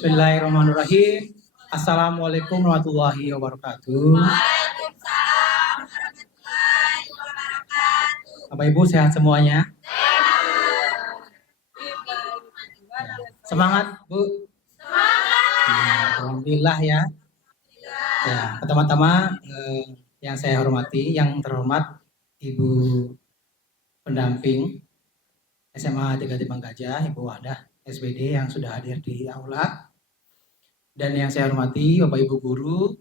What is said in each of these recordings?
Bismillahirrahmanirrahim. Assalamualaikum warahmatullahi wabarakatuh. Bapak Ibu sehat semuanya? Semangat Bu. Alhamdulillah ya. Ya, pertama-tama yang saya hormati, yang terhormat Ibu pendamping SMA 3 Timbang Gajah, Ibu Wahdah SBD yang sudah hadir di aula. Dan yang saya hormati Bapak Ibu guru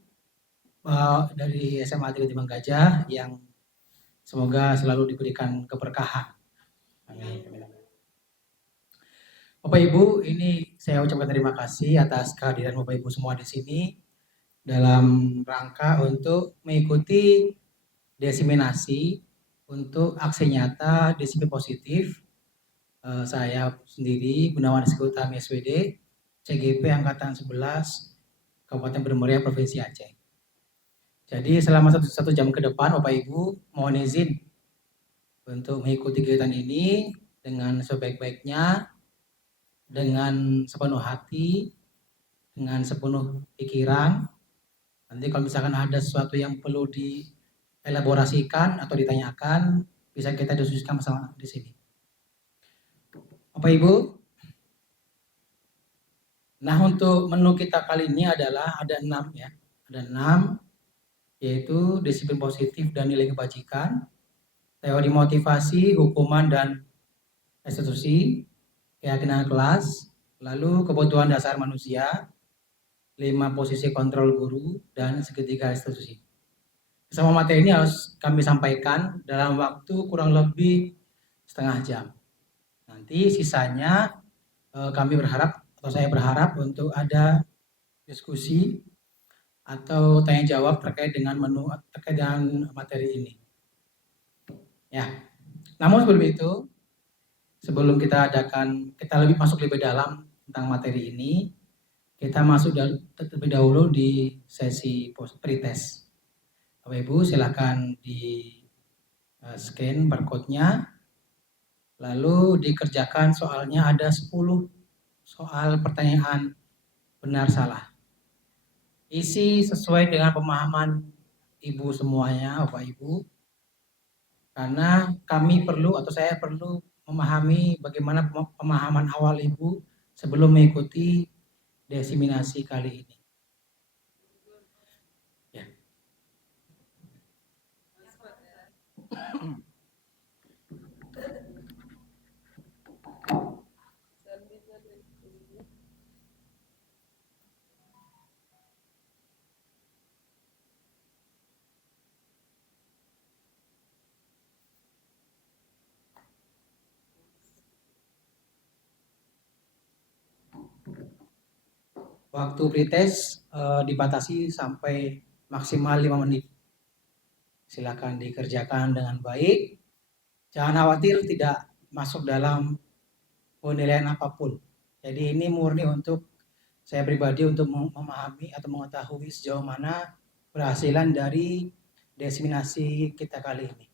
dari SMA 3 Timbang Gajah yang semoga selalu diberikan keberkahan. Amin. Bapak Ibu, ini saya ucapkan terima kasih atas kehadiran Bapak Ibu semua di sini dalam rangka untuk mengikuti diseminasi untuk aksi nyata disiplin positif. Saya sendiri Gunawan Rizky Utami SWD, CGP Angkatan 11, Kabupaten Bener Provinsi Aceh. Jadi selama satu jam ke depan Bapak Ibu mohon izin untuk mengikuti kegiatan ini dengan sebaik-baiknya, dengan sepenuh hati, dengan sepenuh pikiran. Nanti kalau misalkan ada sesuatu yang perlu dielaborasikan atau ditanyakan, bisa kita diskusikan bersama di sini. Bapak Ibu, nah untuk menu kita kali ini adalah ada 6 ya. Ada 6, yaitu disiplin positif dan nilai kebajikan, teori motivasi, hukuman dan institusi, keyakinan kelas, lalu kebutuhan dasar manusia, 5 posisi kontrol guru, dan segitiga institusi. Semua materi ini harus kami sampaikan dalam waktu kurang lebih setengah jam. Nanti sisanya kami berharap atau saya berharap untuk ada diskusi atau tanya jawab terkait dengan materi ini. Ya. Namun sebelum kita masuk lebih dalam tentang materi ini, kita masuk terlebih dahulu di sesi pretest. Bapak Ibu silakan di scan barcode-nya, lalu dikerjakan soalnya. Ada 10 soal pertanyaan benar salah. Isi sesuai dengan pemahaman Ibu semuanya, Bapak Ibu, karena saya perlu memahami bagaimana pemahaman awal Ibu sebelum mengikuti diseminasi kali ini. Ya. Waktu pretest dibatasi sampai maksimal 5 menit. Silakan dikerjakan dengan baik. Jangan khawatir tidak masuk dalam penilaian apapun. Jadi ini murni untuk saya pribadi untuk memahami atau mengetahui sejauh mana keberhasilan dari diseminasi kita kali ini.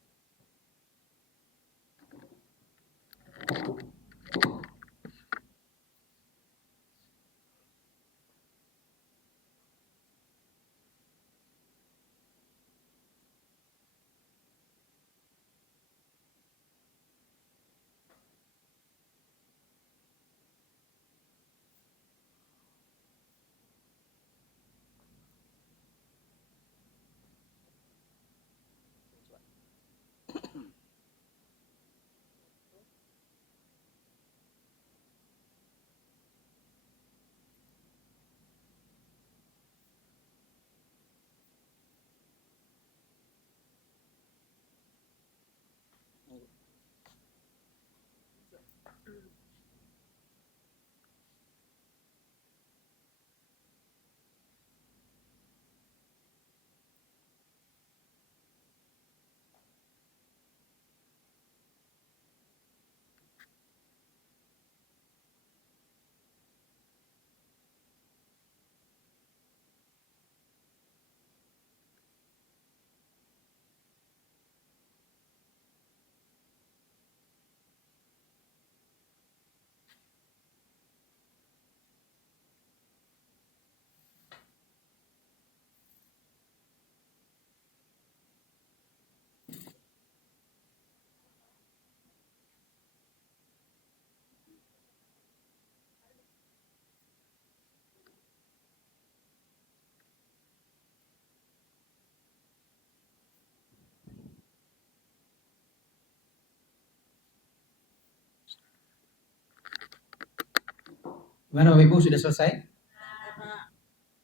Gimana Bapak Ibu, sudah selesai?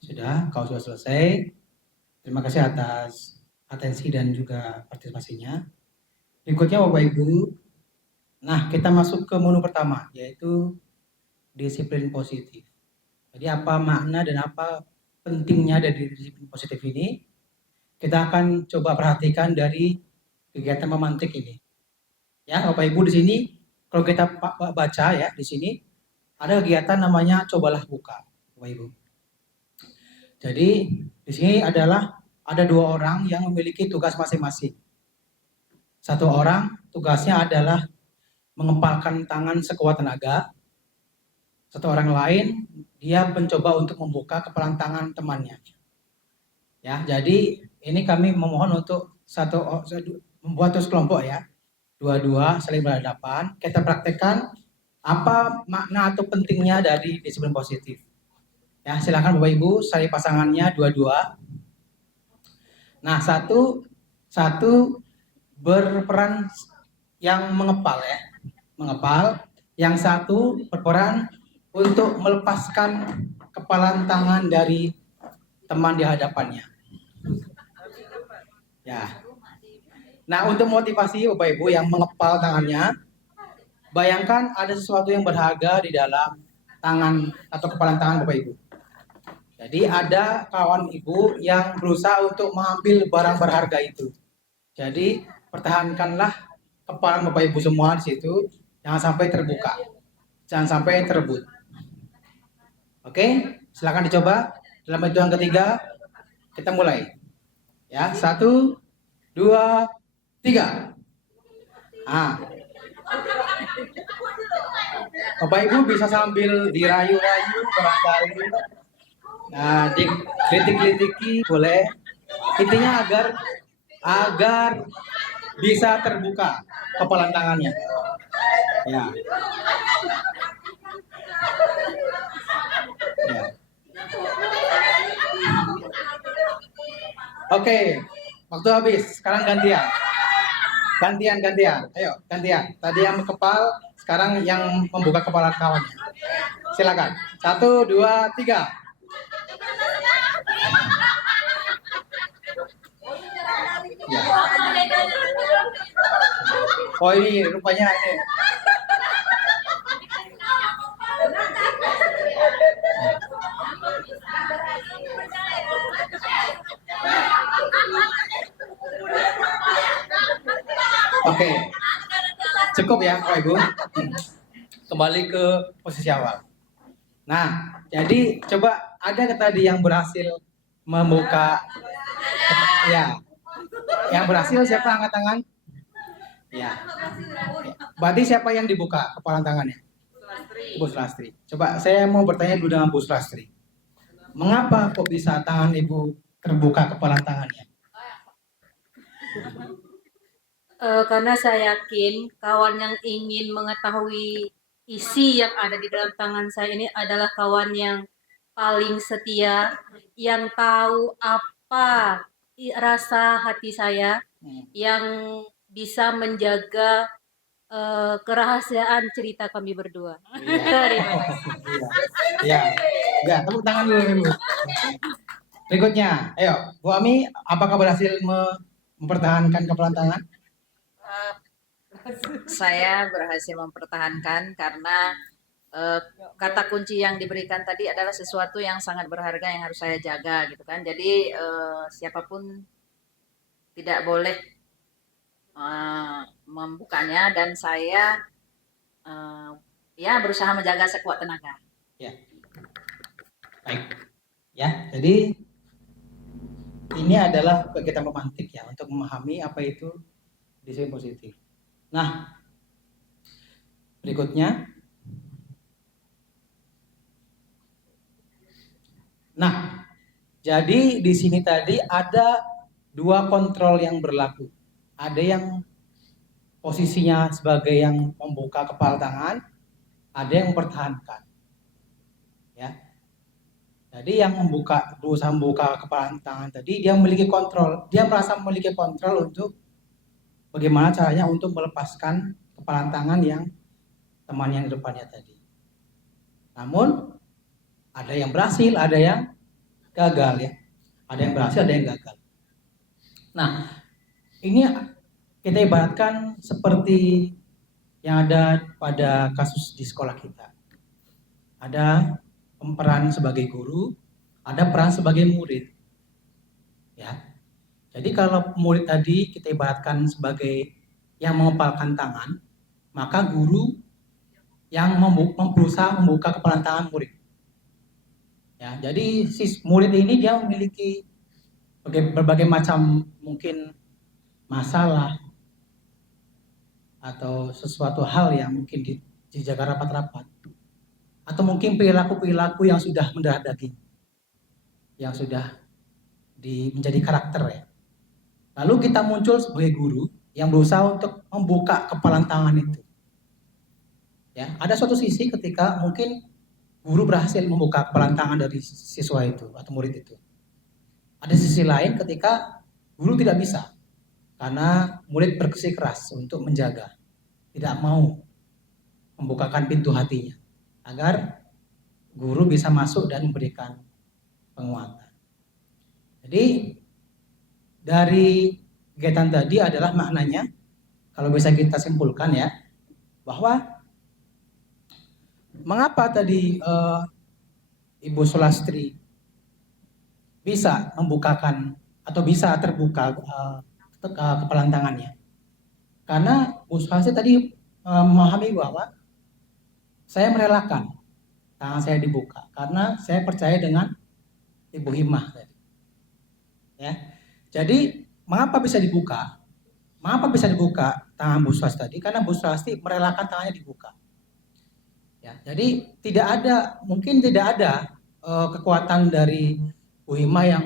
Sudah, kalau sudah selesai, terima kasih atas atensi dan juga partisipasinya. Berikutnya Bapak Ibu, nah kita masuk ke menu pertama, yaitu disiplin positif. Jadi apa makna dan apa pentingnya dari disiplin positif ini? Kita akan coba perhatikan dari kegiatan memantik ini. Ya, Bapak Ibu di sini, kalau kita baca ya di sini ada kegiatan namanya cobalah buka, Bapak Ibu. Jadi di sini adalah ada 2 orang yang memiliki tugas masing-masing. Satu orang tugasnya adalah mengepalkan tangan sekuat tenaga. Satu orang lain dia mencoba untuk membuka kepalan tangan temannya. Ya, jadi ini kami memohon untuk membuat kelompok ya. Dua-dua saling berhadapan. Kita praktekkan apa makna atau pentingnya dari disiplin positif. Ya, silakan Bapak Ibu, cari pasangannya dua-dua. Nah, satu berperan yang mengepal ya, mengepal. Yang satu berperan untuk melepaskan kepalan tangan dari teman di hadapannya. Ya. Nah, untuk motivasi Bapak Ibu yang mengepal tangannya, bayangkan ada sesuatu yang berharga di dalam tangan atau kepalan tangan Bapak Ibu. Jadi ada kawan Ibu yang berusaha untuk mengambil barang berharga itu. Jadi pertahankanlah kepalan Bapak Ibu semua di situ, jangan sampai terbuka, jangan sampai terebut. Oke, silakan dicoba. Dalam hitungan ketiga, kita mulai. Ya, 1, 2, 3. Bapak Ibu bisa sambil dirayu-rayu barangkali. Nah, dikritik-kritiki boleh. Intinya agar bisa terbuka kepalan tangannya. Ya. Ya. Oke, waktu habis. Sekarang gantian. Ayo, gantian. Tadi yang kepal, sekarang yang membuka kepala kawannya. Silakan. 1, 2, 3. Ya. Oh ini rupanya ini. Oke, cukup ya Pak Ibu. Kembali ke posisi awal. Nah, jadi coba ada tadi yang berhasil membuka, ya, yang berhasil siapa angkat tangan? Ya. Berarti siapa yang dibuka kepala tangannya? Bu Sulastri. Coba saya mau bertanya dulu dengan Bu Sulastri. Mengapa kok bisa tangan Ibu terbuka kepala tangannya? Karena saya yakin kawan yang ingin mengetahui isi yang ada di dalam tangan saya ini adalah kawan yang paling setia, yang tahu apa rasa hati saya, yang bisa menjaga kerahasiaan cerita kami berdua. Terima kasih. Ya, tepuk tangan dulu. Berikutnya, ayo, Bu Ami, apakah berhasil mempertahankan kepalan tangan? Saya berhasil mempertahankan karena kata kunci yang diberikan tadi adalah sesuatu yang sangat berharga yang harus saya jaga gitu kan. Jadi siapapun tidak boleh membukanya dan saya ya berusaha menjaga sekuat tenaga. Ya. Baik. Ya, jadi ini adalah kita memantik ya untuk memahami apa itu disiplin positif. Nah, berikutnya. Nah, jadi di sini tadi ada 2 kontrol yang berlaku. Ada yang posisinya sebagai yang membuka kepala tangan, ada yang mempertahankan. Ya. Jadi yang berusaha membuka kepala tangan tadi, dia memiliki kontrol. Dia merasa memiliki kontrol untuk bagaimana caranya untuk melepaskan kepala tangan yang teman yang di depannya tadi. Namun Ada yang berhasil, ada yang gagal ya. Ada yang berhasil, ada yang gagal. Nah, ini kita ibaratkan seperti yang ada pada kasus di sekolah kita. Ada peran sebagai guru, ada peran sebagai murid. Ya. Jadi kalau murid tadi kita ibaratkan sebagai yang mengepalkan tangan, maka guru yang berusaha membuka kepalan tangan murid. Ya, jadi si murid ini dia memiliki berbagai macam mungkin masalah atau sesuatu hal yang mungkin dijaga rapat-rapat, atau mungkin perilaku-perilaku yang sudah mendarah daging, yang sudah menjadi karakter ya. Lalu kita muncul sebagai guru yang berusaha untuk membuka kepalan tangan itu. Ya, ada suatu sisi ketika mungkin guru berhasil membuka kepalan tangan dari siswa itu atau murid itu. Ada sisi lain ketika guru tidak bisa karena murid bersikeras untuk menjaga, tidak mau membukakan pintu hatinya agar guru bisa masuk dan memberikan penguatan. Jadi dari kegiatan tadi adalah maknanya, kalau bisa kita simpulkan ya, bahwa mengapa tadi Ibu Sulastri bisa membukakan atau bisa terbuka kepalan tangannya. Karena Bu Sulastri tadi memahami bahwa saya merelakan tangan saya dibuka karena saya percaya dengan Ibu Himah tadi. Ya. Jadi mengapa bisa dibuka? Mengapa bisa dibuka tangan Bu Sulastri tadi? Karena Bu Sulastri merelakan tangannya dibuka. Ya, jadi mungkin tidak ada kekuatan dari Bu Hima yang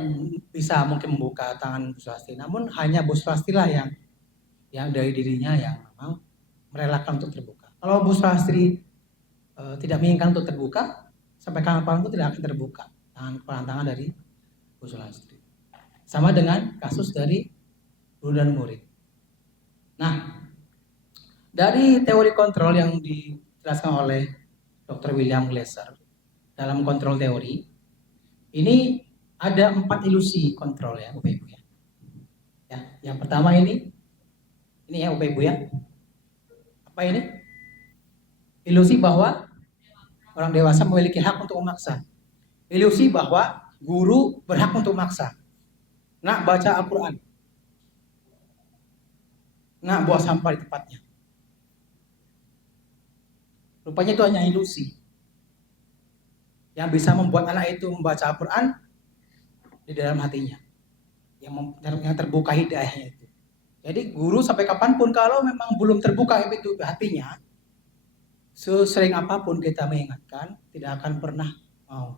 bisa mungkin membuka tangan Bu Sulastri. Namun hanya Bu Sulastri lah yang dari dirinya yang memang merelakan untuk terbuka. Kalau Bu Sulastri tidak menginginkan untuk terbuka, sampai kapanpun tidak akan terbuka tangan dari Bu Sulastri. Sama dengan kasus dari guru dan murid. Nah, dari teori kontrol yang dijelaskan oleh Dr. William Glasser dalam kontrol teori, ini ada 4 ilusi kontrol ya, Bapak Ibu ya. Ya, yang pertama ini ya Bapak Ibu ya. Apa ini? Ilusi bahwa orang dewasa memiliki hak untuk memaksa. Ilusi bahwa guru berhak untuk memaksa. Nak baca Al-Quran. Nak buang sampah di tempatnya. Rupanya itu hanya ilusi yang bisa membuat anak itu membaca Al-Quran di dalam hatinya, yang terbuka hidayahnya itu. Jadi guru sampai kapanpun kalau memang belum terbuka itu hatinya, sesering apapun kita mengingatkan, tidak akan pernah mau.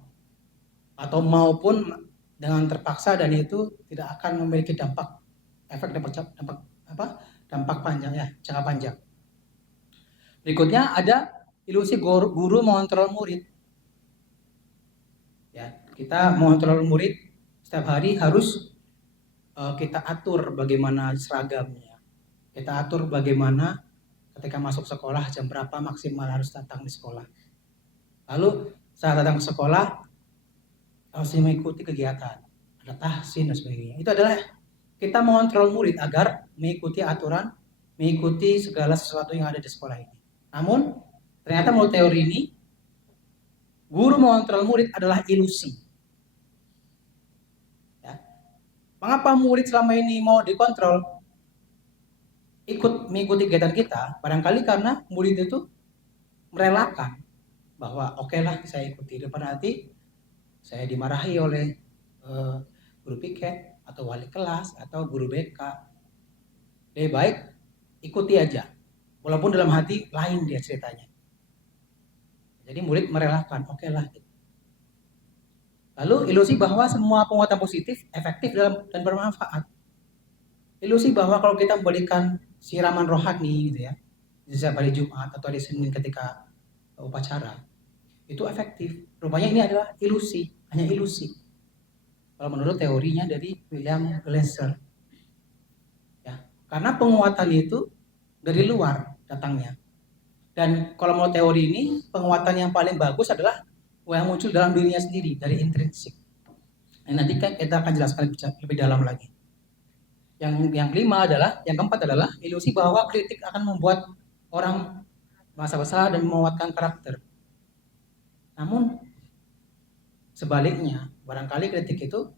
Atau maupun dengan terpaksa, dan itu tidak akan memiliki dampak panjang ya, jangka panjang. Berikutnya ada ilusi guru mengontrol murid. Ya, kita mengontrol murid setiap hari harus kita atur bagaimana seragamnya. Kita atur bagaimana ketika masuk sekolah jam berapa maksimal harus datang di sekolah. Lalu saat datang ke sekolah harus mengikuti kegiatan, ada tahsin dan sebagainya. Itu adalah kita mengontrol murid agar mengikuti aturan, mengikuti segala sesuatu yang ada di sekolah ini. Namun ternyata menurut teori ini, guru mengontrol murid adalah ilusi. Ya. Mengapa murid selama ini mau dikontrol, ikut mengikuti kegiatan kita? Barangkali karena murid itu merelakan bahwa oke lah saya ikuti, depan nanti saya dimarahi oleh guru piket atau wali kelas atau guru BK. Lebih baik ikuti aja, walaupun dalam hati lain dia ceritanya. Jadi murid merelakan, oke lah. Lalu ilusi bahwa semua penguatan positif efektif dan bermanfaat. Ilusi bahwa kalau kita memberikan siraman rohani gitu ya, setiap hari Jumat atau hari Senin ketika upacara, itu efektif. Rupanya ini adalah ilusi, hanya ilusi. Kalau menurut teorinya dari William Glasser. Ya, karena penguatan itu dari luar datangnya. Dan kalau mau teori ini, penguatan yang paling bagus adalah yang muncul dalam dirinya sendiri dari intrinsik. Nah, nanti kita akan jelaskan lebih dalam lagi. Yang keempat adalah ilusi bahwa kritik akan membuat orang merasa besar dan menguatkan karakter. Namun sebaliknya, barangkali kritik itu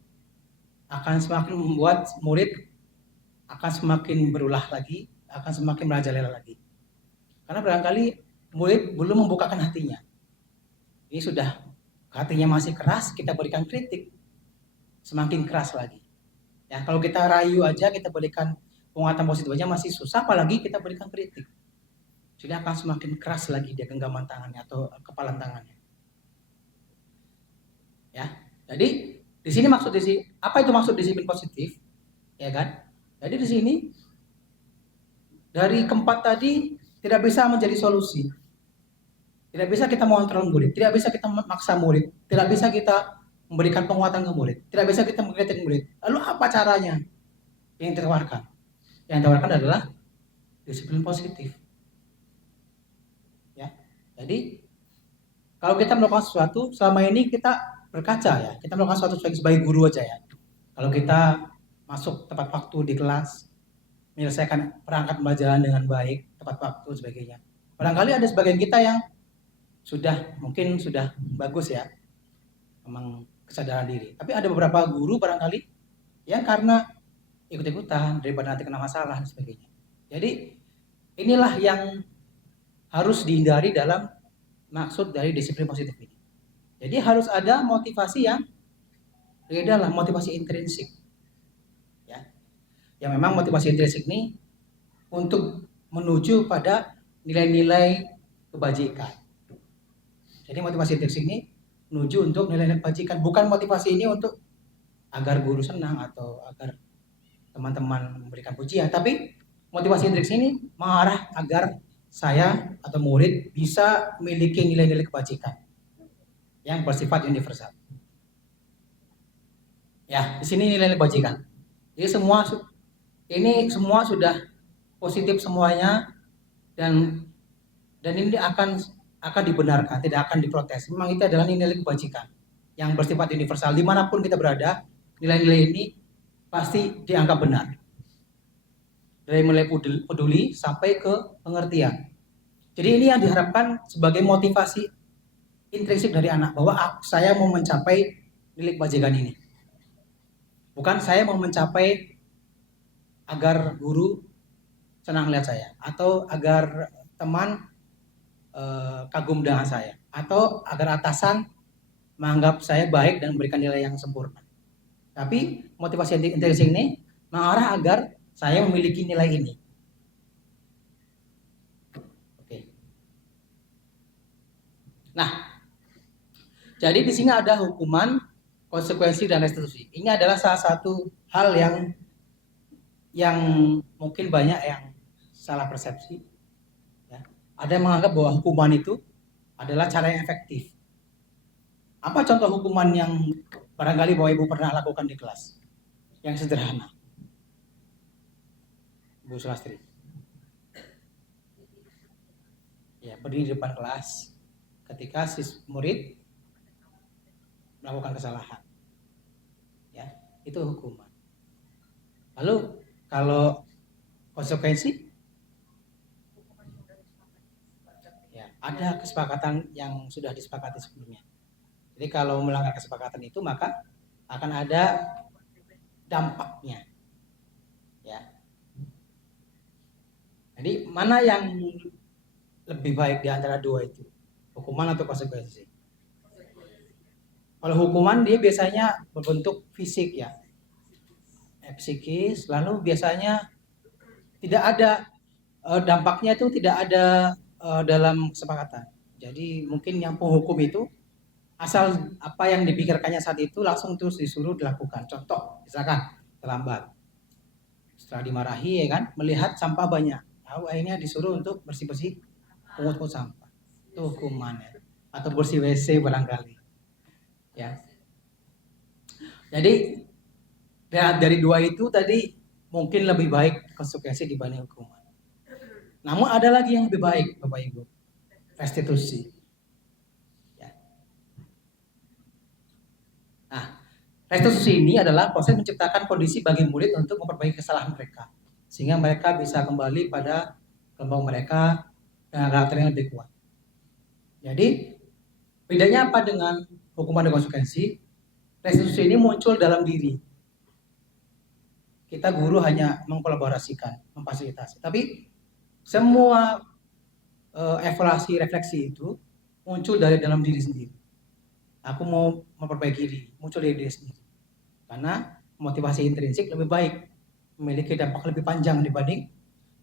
akan semakin membuat murid akan semakin berulah lagi, akan semakin merajalela lagi. Karena barangkali murid belum membukakan hatinya. Ini sudah hatinya masih keras, kita berikan kritik, semakin keras lagi. Ya, kalau kita rayu aja, kita berikan penguatan positif aja masih susah, apalagi kita berikan kritik. Jadi akan semakin keras lagi dia genggaman tangannya atau kepalan tangannya. Ya, jadi di sini apa itu maksud disiplin positif? Ya kan? Jadi di sini dari keempat tadi tidak bisa menjadi solusi. Tidak bisa kita mengontrol murid, tidak bisa kita memaksa murid, tidak bisa kita memberikan penguatan ke murid, tidak bisa kita mengkritik murid. Lalu apa caranya? Yang ditawarkan? Yang ditawarkan adalah disiplin positif. Ya, jadi kalau kita melakukan sesuatu, selama ini kita berkaca ya, kita melakukan sesuatu sebagai guru aja ya. Kalau kita masuk tepat waktu di kelas, menyelesaikan perangkat pembelajaran dengan baik, tepat waktu sebagainya. Barangkali ada sebagian kita yang mungkin sudah bagus ya, memang kesadaran diri. Tapi ada beberapa guru barangkali yang karena ikut-ikutan daripada nanti kena masalah dan sebagainya. Jadi inilah yang harus dihindari dalam maksud dari disiplin positif ini. Jadi harus ada motivasi yang beda lah, motivasi intrinsik. Ya. Yang memang motivasi intrinsik ini untuk menuju pada nilai-nilai kebajikan. Jadi motivasi intrinsik ini menuju untuk nilai-nilai kebajikan, bukan motivasi ini untuk agar guru senang atau agar teman-teman memberikan pujian, tapi motivasi intrinsik ini mengarah agar saya atau murid bisa memiliki nilai-nilai kebajikan yang bersifat universal. Ya, di sini nilai kebajikan. Jadi ini semua sudah positif semuanya dan ini akan dibenarkan, tidak akan diprotes. Memang itu adalah nilai kebajikan yang bersifat universal. Dimanapun kita berada, nilai-nilai ini pasti dianggap benar. Dari mulai peduli sampai ke pengertian. Jadi ini yang diharapkan sebagai motivasi intrinsik dari anak, bahwa saya mau mencapai nilai kebajikan ini. Bukan saya mau mencapai agar guru senang lihat saya, atau agar teman kagum dengan saya, atau agar atasan menganggap saya baik dan memberikan nilai yang sempurna. Tapi motivasi intrinsik ini mengarah agar saya memiliki nilai ini. Oke. Nah, jadi di sini ada hukuman, konsekuensi dan restitusi. Ini adalah salah satu hal yang mungkin banyak yang salah persepsi. Ada yang menganggap bahwa hukuman itu adalah cara yang efektif. Apa contoh hukuman yang barangkali Bapak Ibu pernah lakukan di kelas? Yang sederhana. Bu Sulastri. Ya, berdiri di depan kelas ketika murid melakukan kesalahan. Ya, itu hukuman. Lalu kalau konsekuensi, ada kesepakatan yang sudah disepakati sebelumnya. Jadi kalau melanggar kesepakatan itu maka akan ada dampaknya. Ya. Jadi mana yang lebih baik di antara dua itu? Hukuman atau konsekuensi? Kalau hukuman dia biasanya berbentuk fisik ya. Psikis, lalu biasanya tidak ada dampaknya itu tidak ada dalam kesepakatan. Jadi mungkin yang penghukum itu asal apa yang dipikirkannya saat itu langsung terus disuruh dilakukan. Contoh, misalkan terlambat, setelah dimarahi ya kan, melihat sampah banyak, akhirnya disuruh untuk bersih-bersih, pungut-pungut sampah. Itu hukumannya. Atau bersih WC barangkali. Ya. Jadi dari dua itu tadi mungkin lebih baik konsekuensi dibanding hukuman. Namun ada lagi yang lebih baik, Bapak Ibu, restitusi. Ya. Restitusi ini adalah proses menciptakan kondisi bagi murid untuk memperbaiki kesalahan mereka, sehingga mereka bisa kembali pada kelompok mereka dengan karakter yang lebih kuat. Jadi, bedanya apa dengan hukuman dan konsekuensi? Restitusi ini muncul dalam diri. Kita guru hanya mengkolaborasikan, memfasilitasi. Tapi semua evaluasi, refleksi itu muncul dari dalam diri sendiri. Aku mau memperbaiki diri, muncul dari diri sendiri. Karena motivasi intrinsik lebih baik, memiliki dampak lebih panjang dibanding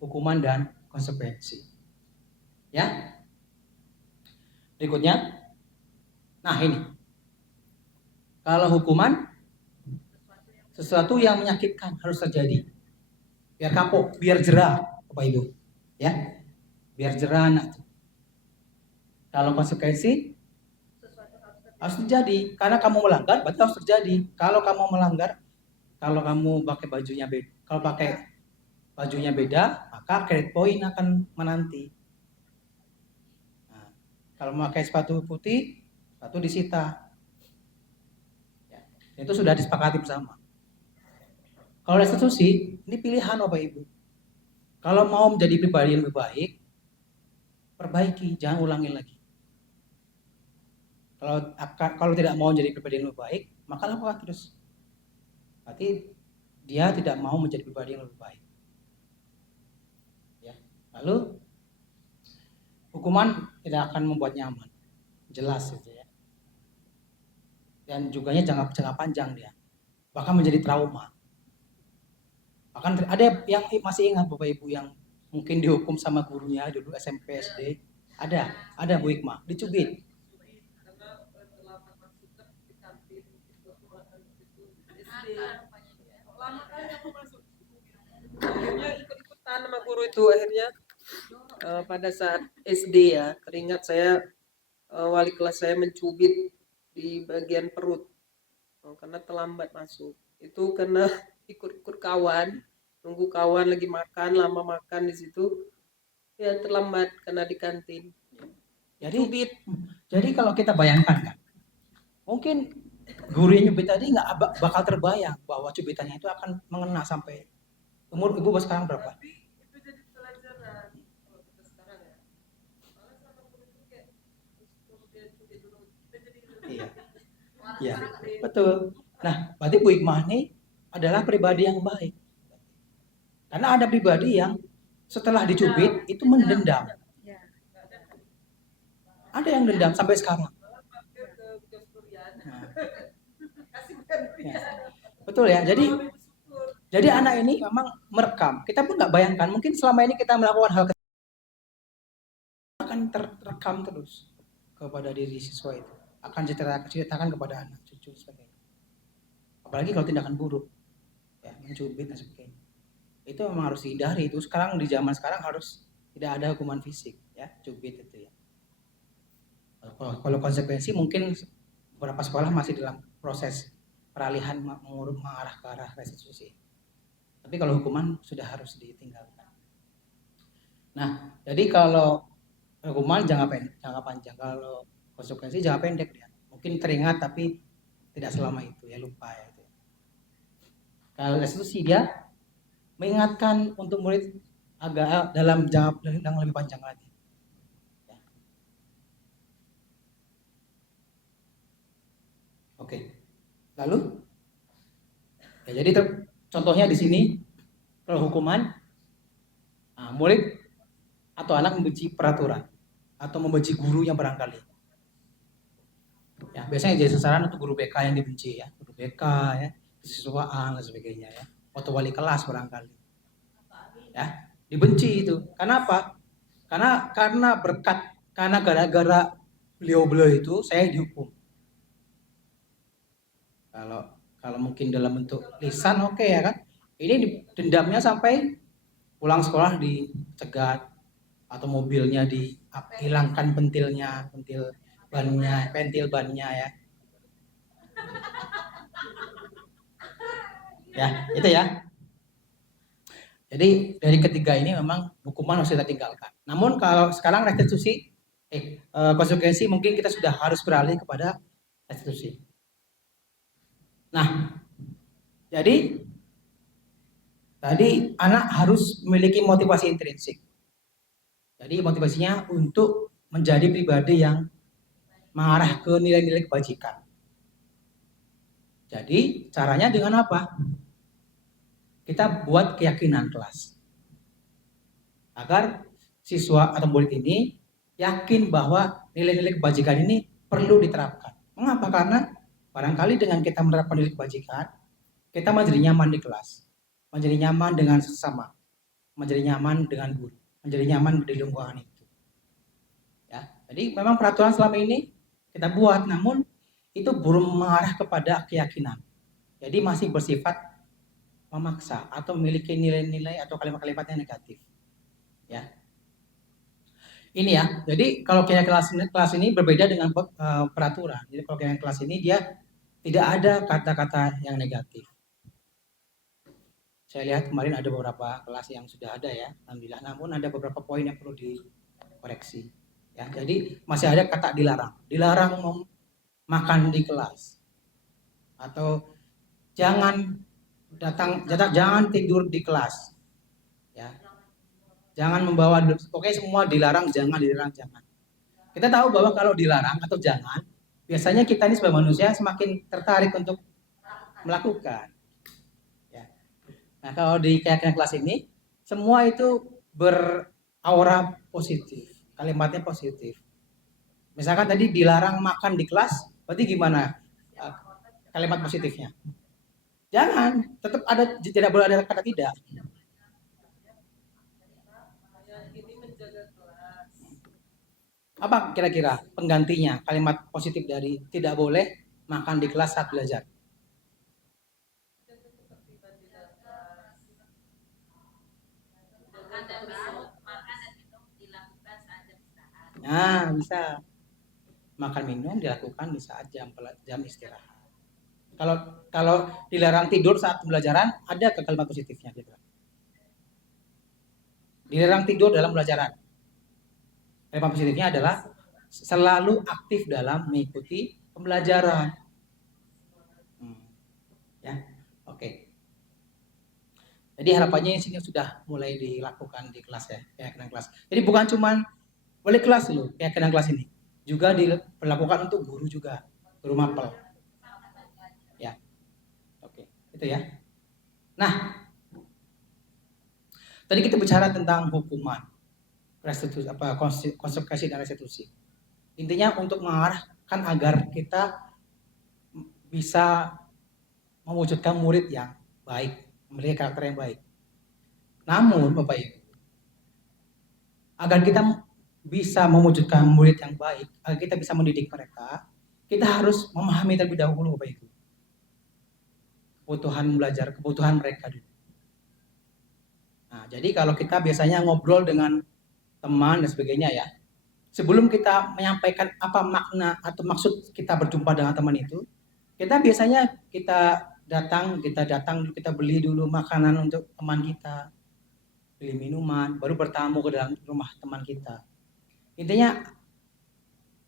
hukuman dan konsekuensi. Ya. Berikutnya. Nah, ini. Kalau hukuman, sesuatu yang menyakitkan harus terjadi. Biar kapok, biar jerah, Bapak Ibu. Ya. Biar jerah anak. Kalau konsekuensi harus terjadi. Karena kamu melanggar, berarti harus terjadi. Kalau kamu melanggar, kalau kamu pakai bajunya beda, kalau pakai bajunya beda, maka credit point akan menanti. Nah, kalau memakai sepatu putih, sepatu disita. Ya, itu sudah disepakati bersama. Kalau restitusi, ini pilihan Bapak Ibu. Kalau mau menjadi pribadi yang lebih baik, perbaiki, jangan ulangi lagi. Kalau tidak mau menjadi pribadi yang lebih baik, maka lakukan terus. Berarti dia tidak mau menjadi pribadi yang lebih baik. Ya. Lalu hukuman tidak akan membuat nyaman, jelas itu ya. Dan juga jangka panjang dia, bahkan menjadi trauma. Bahkan ada yang masih ingat Bapak Ibu yang mungkin dihukum sama gurunya dulu SMP SD, ada Bu Hikmah dicubit. Akhirnya ikut-ikutan sama guru itu akhirnya pada saat SD ya, teringat saya wali kelas saya mencubit di bagian perut karena terlambat masuk. Itu karena ikut-ikut kawan, nunggu kawan lagi makan, lama makan di situ, ya terlambat karena di kantin. Jadi kalau kita bayangkan kan, mungkin guru yang nyubit tadi nggak bakal terbayang bahwa cubitannya itu akan mengena sampai umur ibu sekarang berapa? Itu jadi pelajaran kalau kita sekarang ya. Malah sama guru itu kayak dia cubit dulu, kita jadi Iya, betul. Nah, berarti Bu Hikmah ini adalah pribadi yang baik. Karena ada pribadi yang setelah dicubit itu mendendam. Ada yang dendam sampai sekarang. Nah, ya. Betul ya. Jadi anak ini memang merekam. Kita pun nggak bayangkan. Mungkin selama ini kita melakukan hal akan terekam terus kepada diri siswa itu. Akan ceritakan kepada anak cucu sebagainya. Apalagi kalau tindakan buruk, ya, mencubit dan sebagainya. Itu memang harus dihindari. Itu sekarang di zaman sekarang harus tidak ada hukuman fisik, ya, cubit itu ya. Kalau konsekuensi mungkin beberapa sekolah masih dalam proses peralihan mengarah ke arah restitusi. Tapi kalau hukuman sudah harus ditinggalkan. Nah, jadi kalau hukuman jangka panjang, kalau konsekuensi jangka pendek dia. Mungkin teringat tapi tidak selama itu ya, lupa ya itu. Kalau restitusi dia mengingatkan untuk murid agak dalam jangka yang lebih panjang lagi. Oke, lalu ya, jadi contohnya di sini kalau hukuman, murid atau anak membenci peraturan atau membenci guru yang barangkali. Ya, biasanya jadi sasaran untuk guru BK yang dibenci ya, guru BK ya, kesiswaan dan sebagainya ya, atau wali kelas barangkali. Ya, dibenci itu. Kenapa? Karena gara-gara beliau itu saya dihukum. Kalau mungkin dalam bentuk lisan oke ya kan. Ini dendamnya sampai pulang sekolah dicegat atau mobilnya dihilangkan pentil bannya ya. Ya, itu ya. Jadi dari ketiga ini memang hukuman harus kita tinggalkan. Namun kalau sekarang restitusi, konsekuensi mungkin kita sudah harus beralih kepada restitusi. Nah, jadi tadi anak harus memiliki motivasi intrinsik. Jadi motivasinya untuk menjadi pribadi yang mengarah ke nilai-nilai kebajikan. Jadi caranya dengan apa? Kita buat keyakinan kelas. Agar siswa atau murid ini yakin bahwa nilai-nilai kebajikan ini perlu diterapkan. Mengapa? Karena barangkali dengan kita menerapkan nilai kebajikan, kita menjadi nyaman di kelas, menjadi nyaman dengan sesama, menjadi nyaman dengan guru, menjadi nyaman di lingkungan itu. Ya, jadi memang peraturan selama ini kita buat, namun itu belum mengarah kepada keyakinan. Jadi masih bersifat memaksa atau memiliki nilai-nilai atau kalimat-kalimat yang negatif. Ya, ini ya. Jadi kalau kelas ini berbeda dengan peraturan. Jadi kalau kelas ini dia tidak ada kata-kata yang negatif. Saya lihat kemarin ada beberapa kelas yang sudah ada ya, alhamdulillah. Namun ada beberapa poin yang perlu dikoreksi. Ya, jadi masih ada kata dilarang. Dilarang makan di kelas. Atau jangan tidur di kelas. Ya. Jangan membawa, pokoknya semua dilarang, jangan. Kita tahu bahwa kalau dilarang atau jangan, biasanya kita ini sebagai manusia semakin tertarik untuk melakukan. Ya. Nah, kalau di keyakinan kelas ini, semua itu beraura positif, kalimatnya positif. Misalkan tadi dilarang makan di kelas, berarti gimana kalimat positifnya? Jangan, tetap ada, tidak boleh ada kata tidak. Apa kira-kira penggantinya kalimat positif dari tidak boleh makan di kelas saat belajar? Nah, bisa. Makan minum dilakukan di saat jam istirahat. Kalau dilarang tidur saat pembelajaran, ada ke kalimat positifnya gitu. Dilarang tidur dalam pembelajaran. Kalimat positifnya adalah selalu aktif dalam mengikuti pembelajaran. Ya, oke. Jadi harapannya sini sudah mulai dilakukan di kelas ya, keyakinan kelas. Jadi bukan cuma oleh kelas loh, keyakinan kelas ini, juga dilakukan untuk guru juga, guru mapel. Ya, oke, itu ya. Nah, tadi kita bicara tentang hukuman, restitusi, konsekuensi dan restitusi. Intinya untuk mengarahkan agar kita bisa mewujudkan murid yang baik, memiliki karakter yang baik. Namun, Bapak Ibu, agar kita bisa mewujudkan murid yang baik, agar kita bisa mendidik mereka, kita harus memahami terlebih dahulu, Bapak Ibu, kebutuhan belajar, kebutuhan mereka dulu. Nah, jadi kalau kita biasanya ngobrol dengan teman dan sebagainya ya, sebelum kita menyampaikan apa makna atau maksud kita berjumpa dengan teman itu, kita biasanya kita datang, kita beli dulu makanan untuk teman kita, beli minuman, baru bertamu ke dalam rumah teman kita. Intinya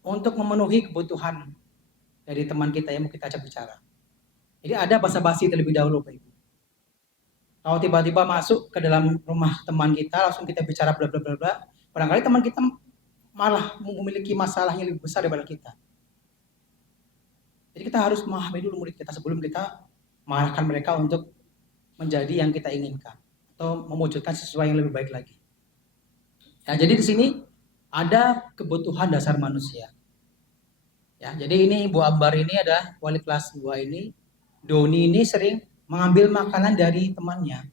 untuk memenuhi kebutuhan dari teman kita yang mau kita ajak bicara. Jadi ada basa-basi terlebih dahulu, Pak Ibu. Kalau tiba-tiba masuk ke dalam rumah teman kita, langsung kita bicara bla bla bla bla, barangkali teman kita malah memiliki masalah yang lebih besar daripada kita. Jadi kita harus memahami dulu murid kita sebelum kita mengarahkan mereka untuk menjadi yang kita inginkan atau mewujudkan sesuatu yang lebih baik lagi. Ya, jadi di sini ada kebutuhan dasar manusia. Ya, jadi ini Bu Ambar ini ada wali kelas 2 ini, Doni ini sering mengambil makanan dari temannya.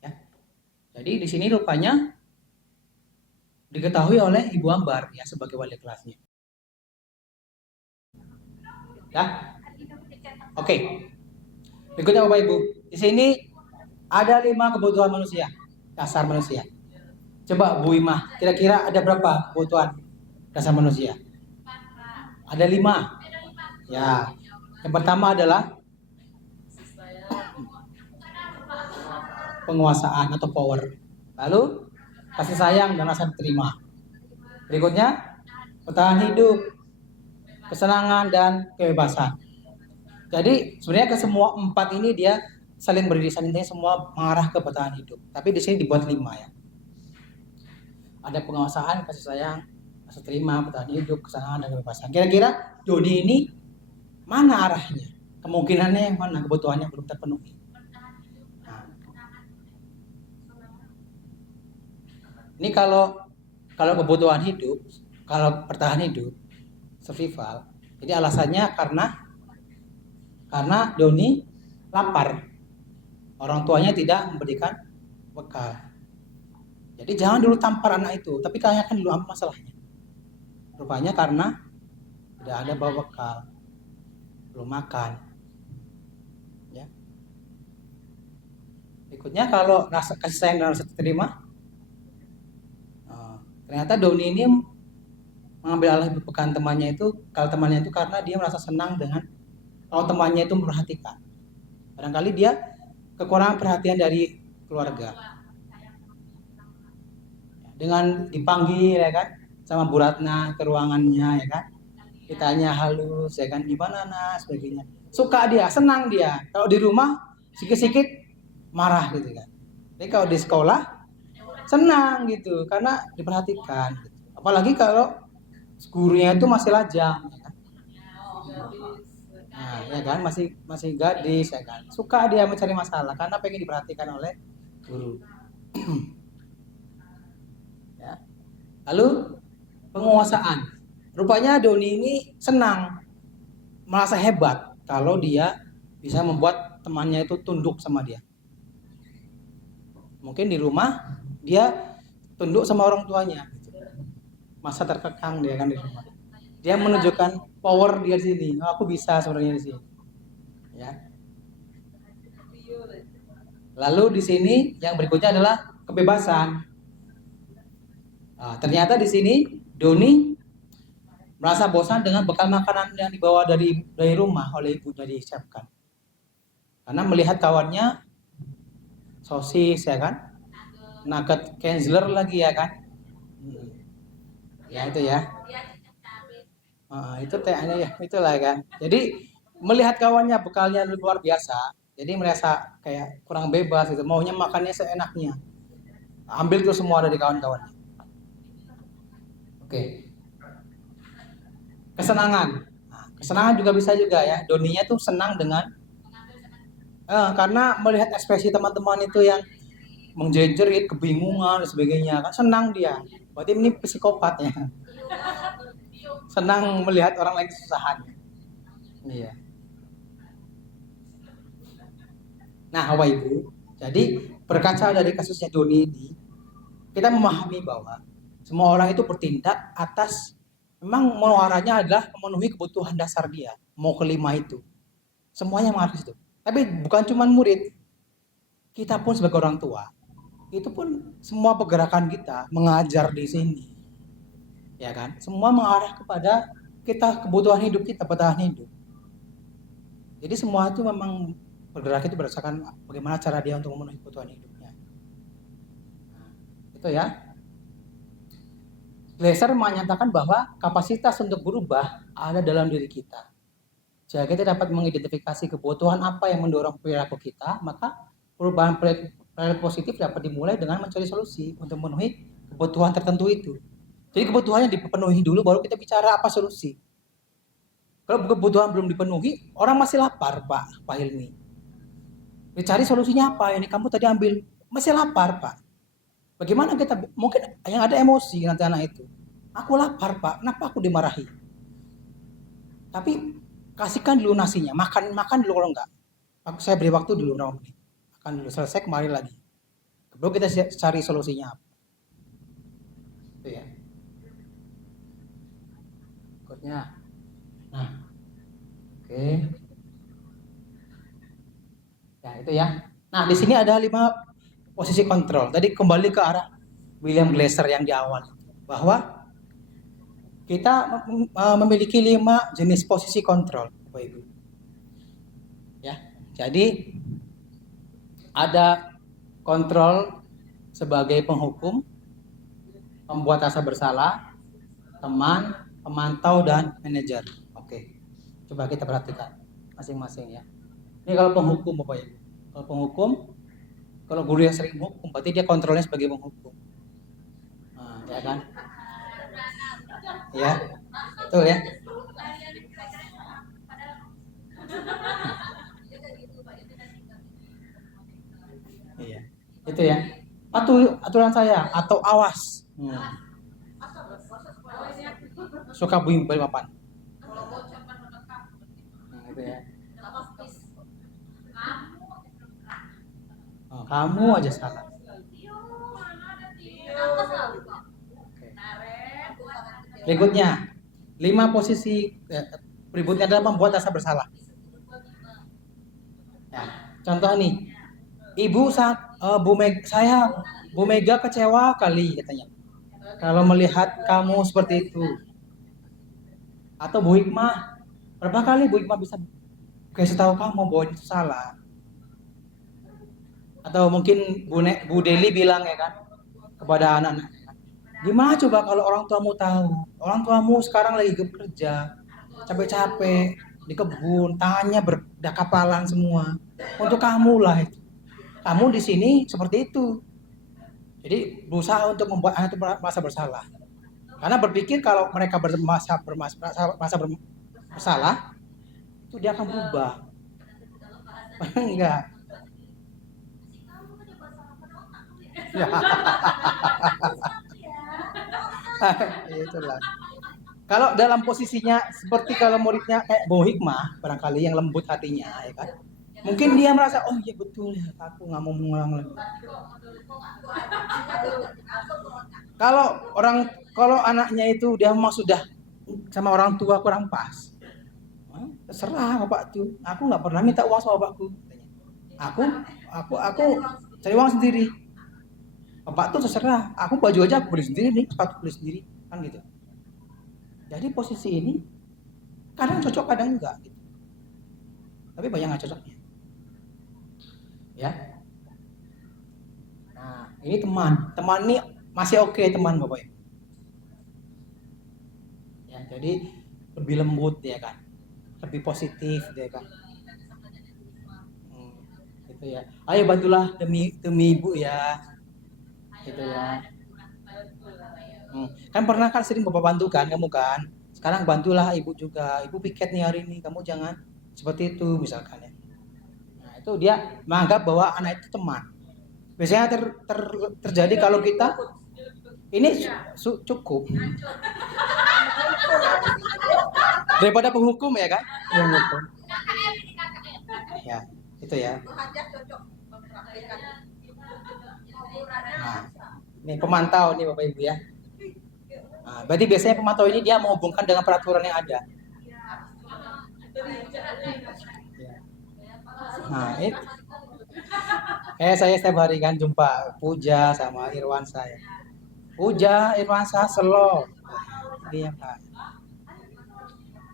Ya. Jadi di sini rupanya diketahui oleh Ibu Ambar ya sebagai wali kelasnya. Ya. Oke. Berikutnya Bapak Ibu. Di sini ada 5 kebutuhan manusia, dasar manusia. Coba Bu Imah, kira-kira ada berapa kebutuhan dasar manusia? Ada 5. Ya. Yang pertama adalah penguasaan atau power. Lalu kasih sayang dan rasa diterima. Berikutnya bertahan hidup, kesenangan dan kebebasan. Jadi sebenarnya ke semua 4 ini dia saling beririsan, intinya semua mengarah ke bertahan hidup. Tapi di sini dibuat 5 ya. Ada penguasaan, kasih sayang, rasa terima, bertahan hidup, kesenangan, dan kebebasan. Kira-kira Doni ini mana arahnya? Kemungkinannya yang mana? Kebutuhannya belum terpenuhi. Nah, ini kalau kebutuhan hidup, kalau bertahan hidup, survival, jadi alasannya karena Doni lapar. Orang tuanya tidak memberikan bekal. Jadi jangan dulu tampar anak itu, tapi tanyakan dulu apa masalahnya. Rupanya karena tidak ada bawa bekal, belum makan. Ya. Berikutnya kalau rasa kasih sayang dan rasa terima, ternyata Doni ini mengambil alih beban temannya itu, kalau temannya itu karena dia merasa senang dengan kalau temannya itu memperhatikan. Barangkali dia kekurangan perhatian dari keluarga. Dengan dipanggil ya kan sama Bu Ratna ke ruangannya ya kan, ditanya halus ya kan, gimana Nas, sebagainya. Suka dia, senang dia. Kalau di rumah sikit-sikit marah gitu kan. Tapi kalau di sekolah senang gitu karena diperhatikan gitu. Apalagi kalau gurunya itu masih lajang ya kan. Nah, ya kan masih gadis ya kan. Suka dia mencari masalah karena pengen diperhatikan oleh guru. Ya. Lalu penguasaan. Rupanya Doni ini senang, merasa hebat kalau dia bisa membuat temannya itu tunduk sama dia. Mungkin di rumah dia tunduk sama orang tuanya. Masa terkekang dia kan di rumah. Dia menunjukkan power dia di sini. Oh, aku bisa sebenarnya di sini. Ya. Lalu di sini yang berikutnya adalah kebebasan. Nah, ternyata di sini Doni merasa bosan dengan bekal makanan yang dibawa dari rumah oleh ibu dari disiapkan. Karena melihat kawannya sosis ya kan, nugget Kenzler lagi ya kan, ya itu ya. Itu ya itulah kan. Jadi melihat kawannya bekalnya luar biasa, jadi merasa kayak kurang bebas gitu, maunya makannya seenaknya, ambil tuh semua dari kawan-kawannya. Oke. Kesenangan. Nah, kesenangan juga bisa juga ya. Doninya tuh senang dengan karena melihat ekspresi teman-teman itu yang menjerit, kebingungan dan sebagainya, kan senang dia. Berarti ini psikopat ya. Senang melihat orang lain kesusahan. Iya. Nah, Bapak Ibu, jadi berkaca dari kasusnya Doni ini, kita memahami bahwa semua orang itu bertindak atas memang muaranya adalah memenuhi kebutuhan dasar dia, mau kelima itu. Semuanya mengarah ke situ. Tapi bukan cuma murid. Kita pun sebagai orang tua, itu pun semua pergerakan kita mengajar di sini. Ya kan? Semua mengarah kepada kita kebutuhan hidup kita, bertahan hidup. Jadi semua itu memang bergerak itu berdasarkan bagaimana cara dia untuk memenuhi kebutuhan hidupnya. Nah, itu ya. Gleiser menyatakan bahwa kapasitas untuk berubah ada dalam diri kita. Jika kita dapat mengidentifikasi kebutuhan apa yang mendorong perilaku kita, maka perubahan perilaku positif dapat dimulai dengan mencari solusi untuk memenuhi kebutuhan tertentu itu. Jadi kebutuhannya dipenuhi dulu, baru kita bicara apa solusi. Kalau kebutuhan belum dipenuhi, orang masih lapar, Pak Hilmi. Dicari solusinya apa? Ini kamu tadi ambil, masih lapar, Pak. Bagaimana kita, mungkin yang ada emosi nanti anak itu. Aku lapar, Pak, kenapa aku dimarahi? Tapi kasihkan dulu nasinya, makan dulu kalau enggak. Saya beri waktu dulu berapa menit. Makan dulu, selesai kembali lagi. Baru kita cari solusinya apa. Itu ya. Berikutnya. Nah. Oke. Ya, itu ya. Nah, di sini ada 5 posisi kontrol. Tadi kembali ke arah William Gleiser yang di awal, bahwa kita memiliki 5 jenis posisi kontrol, Bapak Ibu. Ya, jadi ada kontrol sebagai penghukum, pembuat rasa bersalah, teman, pemantau, dan manajer. Oke, coba kita perhatikan. masing-masing ya. Ini kalau penghukum Bapak Ibu. Kalau penghukum, kalau guru yang sering menghukum, berarti dia kontrolnya sebagai penghukum. Nah, ya kan? Ya, betul ya. Iya, itu ya. Aturan saya atau awas. Suka bunyi papan. Nah, itu ya. Oh, kamu aja salah. Oke. Berikutnya, 5 posisi berikutnya adalah membuat rasa bersalah. Ya, contoh nih, Ibu Bu Mega kecewa kali katanya kalau melihat kamu seperti itu. Atau Bu Hikmah, berapa kali Bu Hikmah bisa kasih tahu kamu bahwa itu salah? Atau mungkin Bu Deli bilang ya kan kepada anak-anak, gimana coba kalau orang tuamu tahu? Orang tuamu sekarang lagi bekerja, capek-capek di kebun, tangannya berkapalan semua. Untuk kamu lah itu. Kamu di sini seperti itu. Jadi berusaha untuk membuat anak itu merasa bersalah. Karena berpikir kalau mereka merasa bersalah, itu dia akan berubah. Enggak. Ya. Itulah. Kalau dalam posisinya seperti kalau muridnya kayak Bu Hikmah, barangkali yang lembut hatinya, ya kan? Mungkin dia merasa, oh iya betul ya, aku nggak mau mengulang lagi. Kalau anaknya itu dia memang sudah sama orang tua kurang pas, terserah bapak tuh. Aku nggak pernah minta uang sama bapakku. Aku cari uang sendiri. Bapak tuh terserah. Aku baju aja aku beli sendiri nih, sepatu beli sendiri, kan gitu. Jadi posisi ini kadang cocok, kadang enggak. Gitu. Tapi banyak nggak cocoknya. Ya. Nah, ini teman ini masih oke teman Bapak Ibu. Ya, jadi lebih lembut ya kan, lebih positif ya kan. Gitu ya. Ayo bantulah demi ibu ya, gitu ya. Kan pernah kan sering Bapak bantu kan kamu kan. Sekarang bantulah ibu juga. Ibu piket nih hari ini, kamu jangan seperti itu misalkan ya. Nah, itu dia menganggap bahwa anak itu teman. Biasanya terjadi kalau kita ini cukup daripada penghukum ya kan? Penghukum. Ya, itu ya. Nah, ini pemantau nih Bapak Ibu ya. Nah, berarti biasanya pemantau ini dia menghubungkan dengan peraturan yang ada. Nah, ini kayak saya setiap hari kan jumpa Puja sama Irwan saya. Puja, Irwan saya selop. Iya Pak.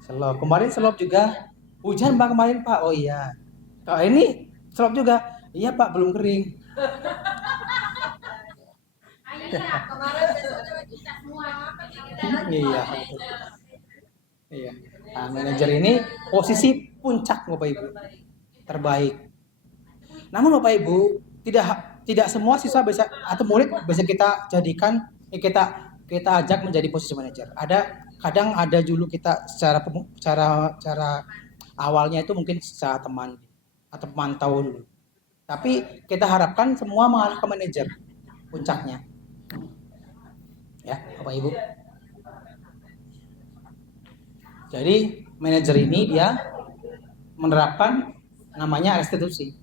Selop. Kemarin selop juga. Hujan Pak kemarin Pak. Oh iya. Kalau ini selop juga. Iya Pak, belum kering. Iya. Iya. Nah, manajer ini posisi puncak Bapak Ibu. Terbaik. Namun Bapak Ibu, tidak semua siswa bisa atau murid bisa kita jadikan kita ajak menjadi posisi manajer. Kadang ada dulu kita secara awalnya itu mungkin secara teman atau pemantau dulu. Tapi kita harapkan semua mengarah ke manajer puncaknya. Ya, Bapak Ibu. Jadi manajer ini dia menerapkan namanya restitusi.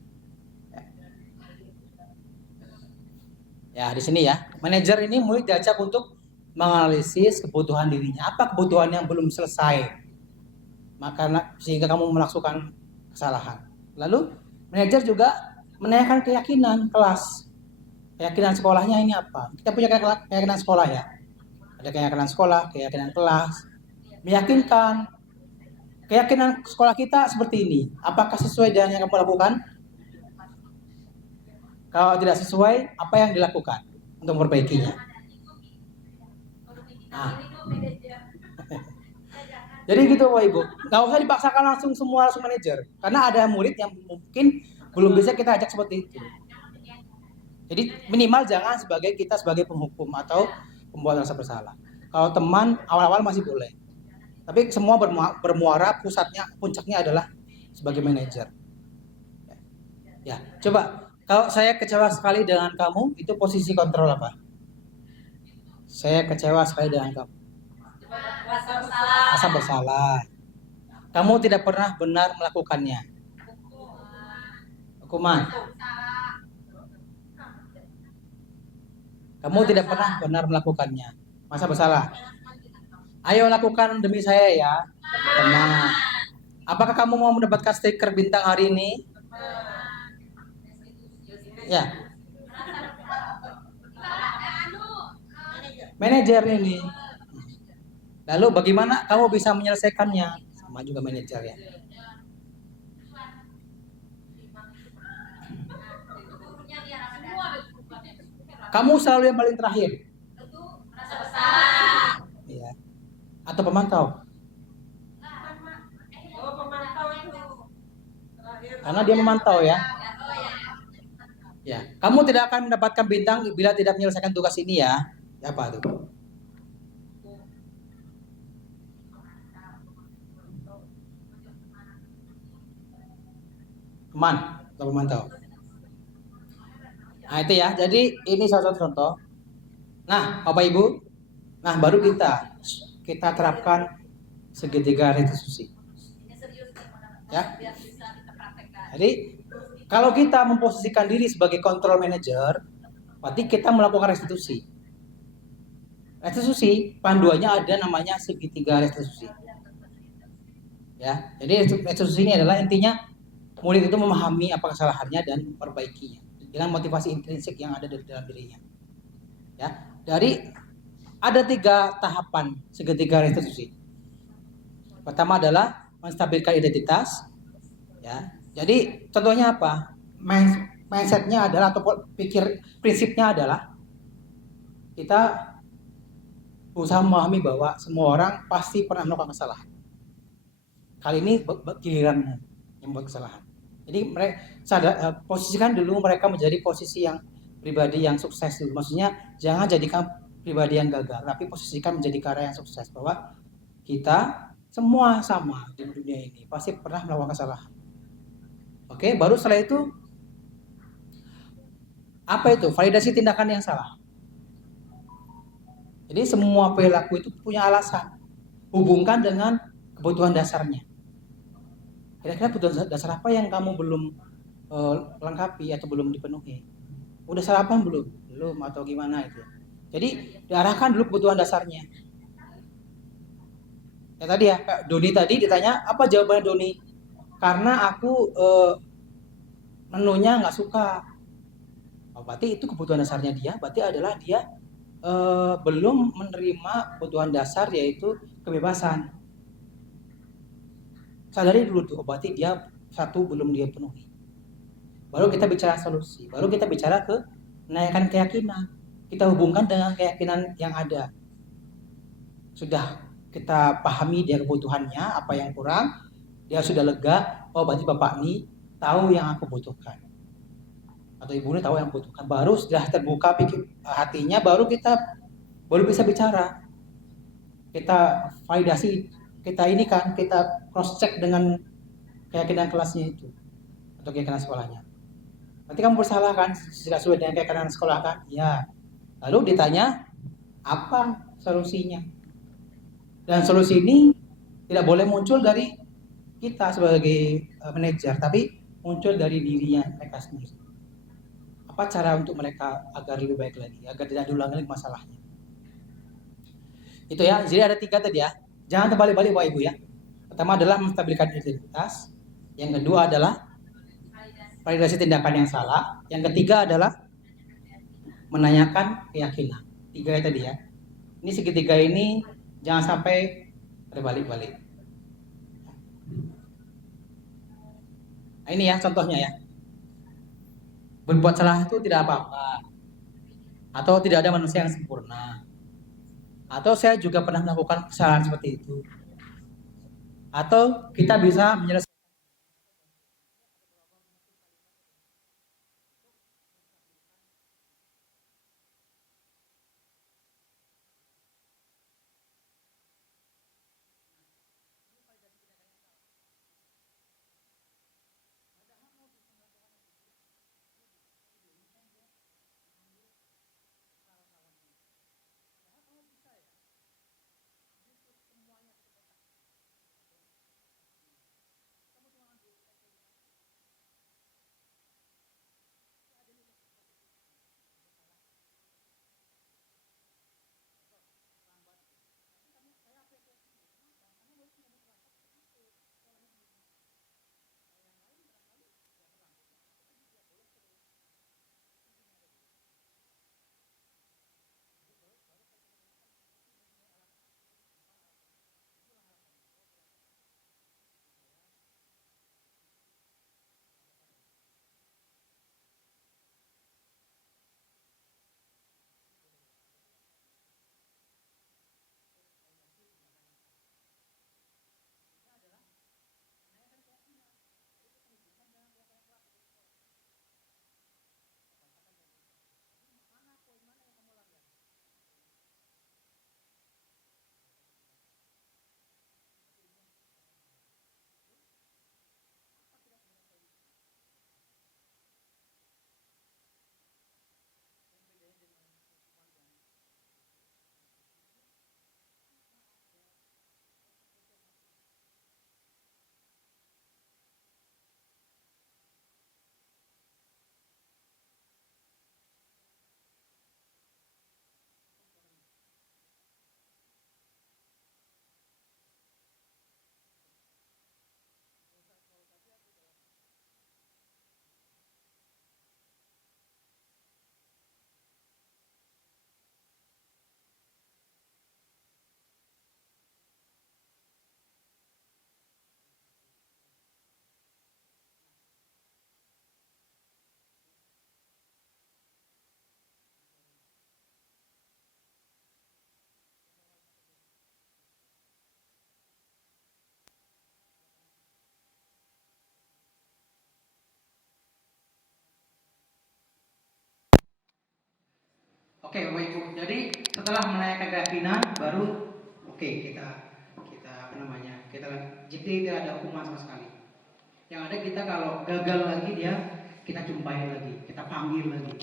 Ya, di sini ya. Manajer ini murid diajak untuk menganalisis kebutuhan dirinya. Apa kebutuhan yang belum selesai? Maka sehingga kamu melakukan kesalahan. Lalu manajer juga menanyakan keyakinan kelas. Keyakinan sekolahnya ini apa? Kita punya keyakinan sekolah ya. Ada keyakinan sekolah, keyakinan kelas. Meyakinkan keyakinan sekolah kita seperti ini. Apakah sesuai dengan yang kamu lakukan? Kalau tidak sesuai, apa yang dilakukan untuk memperbaikinya? Nah. Jadi gitu Bapak Ibu, nggak usah dipaksakan langsung semua langsung manajer, karena ada murid yang mungkin belum bisa kita ajak seperti itu. Jadi minimal jangan kita sebagai penghukum atau pembuat rasa bersalah. Kalau teman awal-awal masih boleh, tapi semua bermuara puncaknya adalah sebagai manajer. Ya, coba kalau saya kecewa sekali dengan kamu, itu posisi kontrol apa? Saya kecewa sekali dengan kamu. Rasa bersalah. Kamu tidak pernah benar melakukannya. Hukuman. Kamu tidak pernah benar melakukannya. Masa bersalah. Ayo lakukan demi saya ya. Tenang. Apakah kamu mau mendapatkan stiker bintang hari ini? Ya. Manajer ini. Lalu bagaimana kamu bisa menyelesaikannya? Sama juga manajer ya. Kamu selalu yang paling terakhir. Ya. Atau pemantau? Karena dia memantau ya. Ya, kamu tidak akan mendapatkan bintang bila tidak menyelesaikan tugas ini ya. Apa tuh? Teman atau pemantau. Nah itu ya, jadi ini salah satu contoh. Nah Bapak Ibu, nah baru kita terapkan segitiga restitusi. Ya. Jadi kalau kita memposisikan diri sebagai control manager, berarti kita melakukan restitusi. Restitusi panduannya ada namanya segitiga restitusi. Ya, jadi restitusi ini adalah intinya murid itu memahami apa kesalahannya dan memperbaikinya dengan motivasi intrinsik yang ada di dalam dirinya. Ya, ada 3 tahapan segitiga restitusi. Pertama adalah menstabilkan identitas. Ya, jadi contohnya apa? Mindsetnya adalah atau prinsipnya adalah kita berusaha memahami bahwa semua orang pasti pernah melakukan kesalahan. Kali ini giliranmu yang membuat kesalahan. Jadi mereka posisikan dulu mereka menjadi posisi yang pribadi yang sukses dulu. Maksudnya jangan jadikan pribadi yang gagal, tapi posisikan menjadi karya yang sukses, bahwa kita semua sama di dunia ini pasti pernah melakukan kesalahan. Oke, baru setelah itu apa itu? Validasi tindakan yang salah. Jadi semua perilaku itu punya alasan. Hubungkan dengan kebutuhan dasarnya. Kira-kira kebutuhan dasar apa yang kamu belum lengkapi atau belum dipenuhi? Udah sarapan belum? Belum atau gimana itu? Jadi diarahkan dulu kebutuhan dasarnya. Ya tadi ya, Kak Doni tadi ditanya, apa jawabannya Doni? Karena aku menunya nggak suka. Oh, berarti itu kebutuhan dasarnya dia, berarti adalah dia belum menerima kebutuhan dasar yaitu kebebasan. Sadari dulu tuh, berarti dia satu belum dia penuhi. Baru kita bicara solusi, baru kita bicara ke menaikkan keyakinan. Kita hubungkan dengan keyakinan yang ada. Sudah kita pahami dia kebutuhannya, apa yang kurang, dia sudah lega, oh berarti bapak ini tahu yang aku butuhkan. Atau ibu ini tahu yang aku butuhkan. Baru sudah terbuka hatinya, baru bisa bicara. Kita validasi, kita cross check dengan keyakinan kelasnya itu atau keyakinan sekolahnya. Nanti kamu bersalah kan, tidak sesuai dengan keyakinan sekolah kan? Ya. Lalu ditanya apa solusinya? Dan solusi ini tidak boleh muncul dari kita sebagai manajer, tapi muncul dari dirinya mereka sendiri. Apa cara untuk mereka agar lebih baik lagi, agar tidak diulang lagi masalahnya? Itu ya. Jadi ada 3 tadi ya. Jangan terbalik-balik Bapak Ibu ya. Pertama adalah menstabilkan identitas. Yang kedua adalah validasi tindakan yang salah. Yang ketiga adalah menanyakan keyakinan. 3 tadi ya. Ini segitiga ini jangan sampai terbalik-balik. Nah, ini ya contohnya ya. Berbuat salah itu tidak apa-apa. Atau tidak ada manusia yang sempurna. Atau saya juga pernah melakukan kesalahan seperti itu. atau kita bisa menyelesaikan. Oke, Bapak Ibu. Jadi setelah menanyakan keyakinan, baru kita apa namanya? Jadi tidak ada hukuman sama sekali. Yang ada kita kalau gagal lagi dia kita jumpai lagi, kita panggil lagi.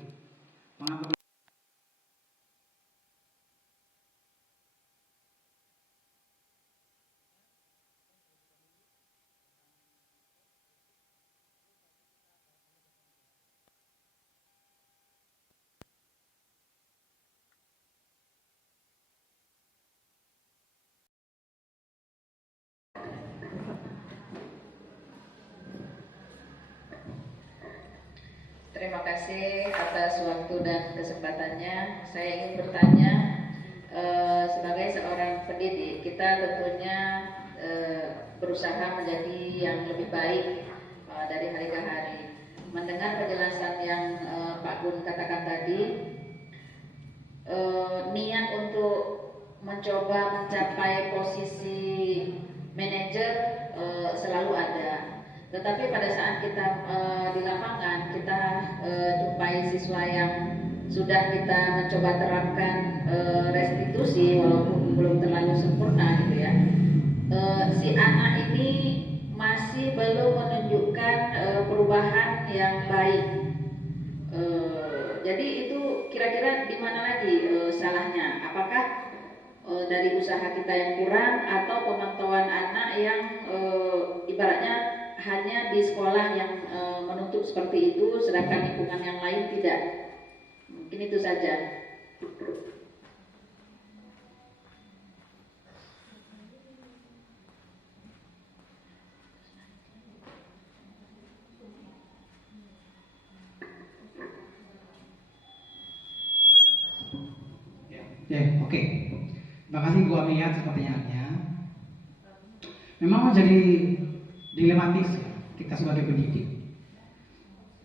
Mengapa? Terima kasih atas waktu dan kesempatannya. Saya ingin bertanya, sebagai seorang pendidik, kita tentunya berusaha menjadi yang lebih baik dari hari ke hari. Mendengar penjelasan yang Pak Gun katakan tadi, niat untuk mencoba mencapai posisi manajer selalu ada. Tetapi pada saat kita di lapangan, kita jumpai siswa yang sudah kita mencoba terapkan restitusi walaupun belum terlalu sempurna gitu ya. Si anak ini masih belum menunjukkan perubahan yang baik. Jadi itu kira-kira di mana lagi salahnya? Apakah dari usaha kita yang kurang atau pemantauan anak yang ibaratnya hanya di sekolah yang menuntut seperti itu, sedangkan lingkungan yang lain tidak? Mungkin itu saja. Oke. Terima kasih Bu Amia atas pertanyaannya. Memang menjadi dilematis ya, kita sebagai pendidik.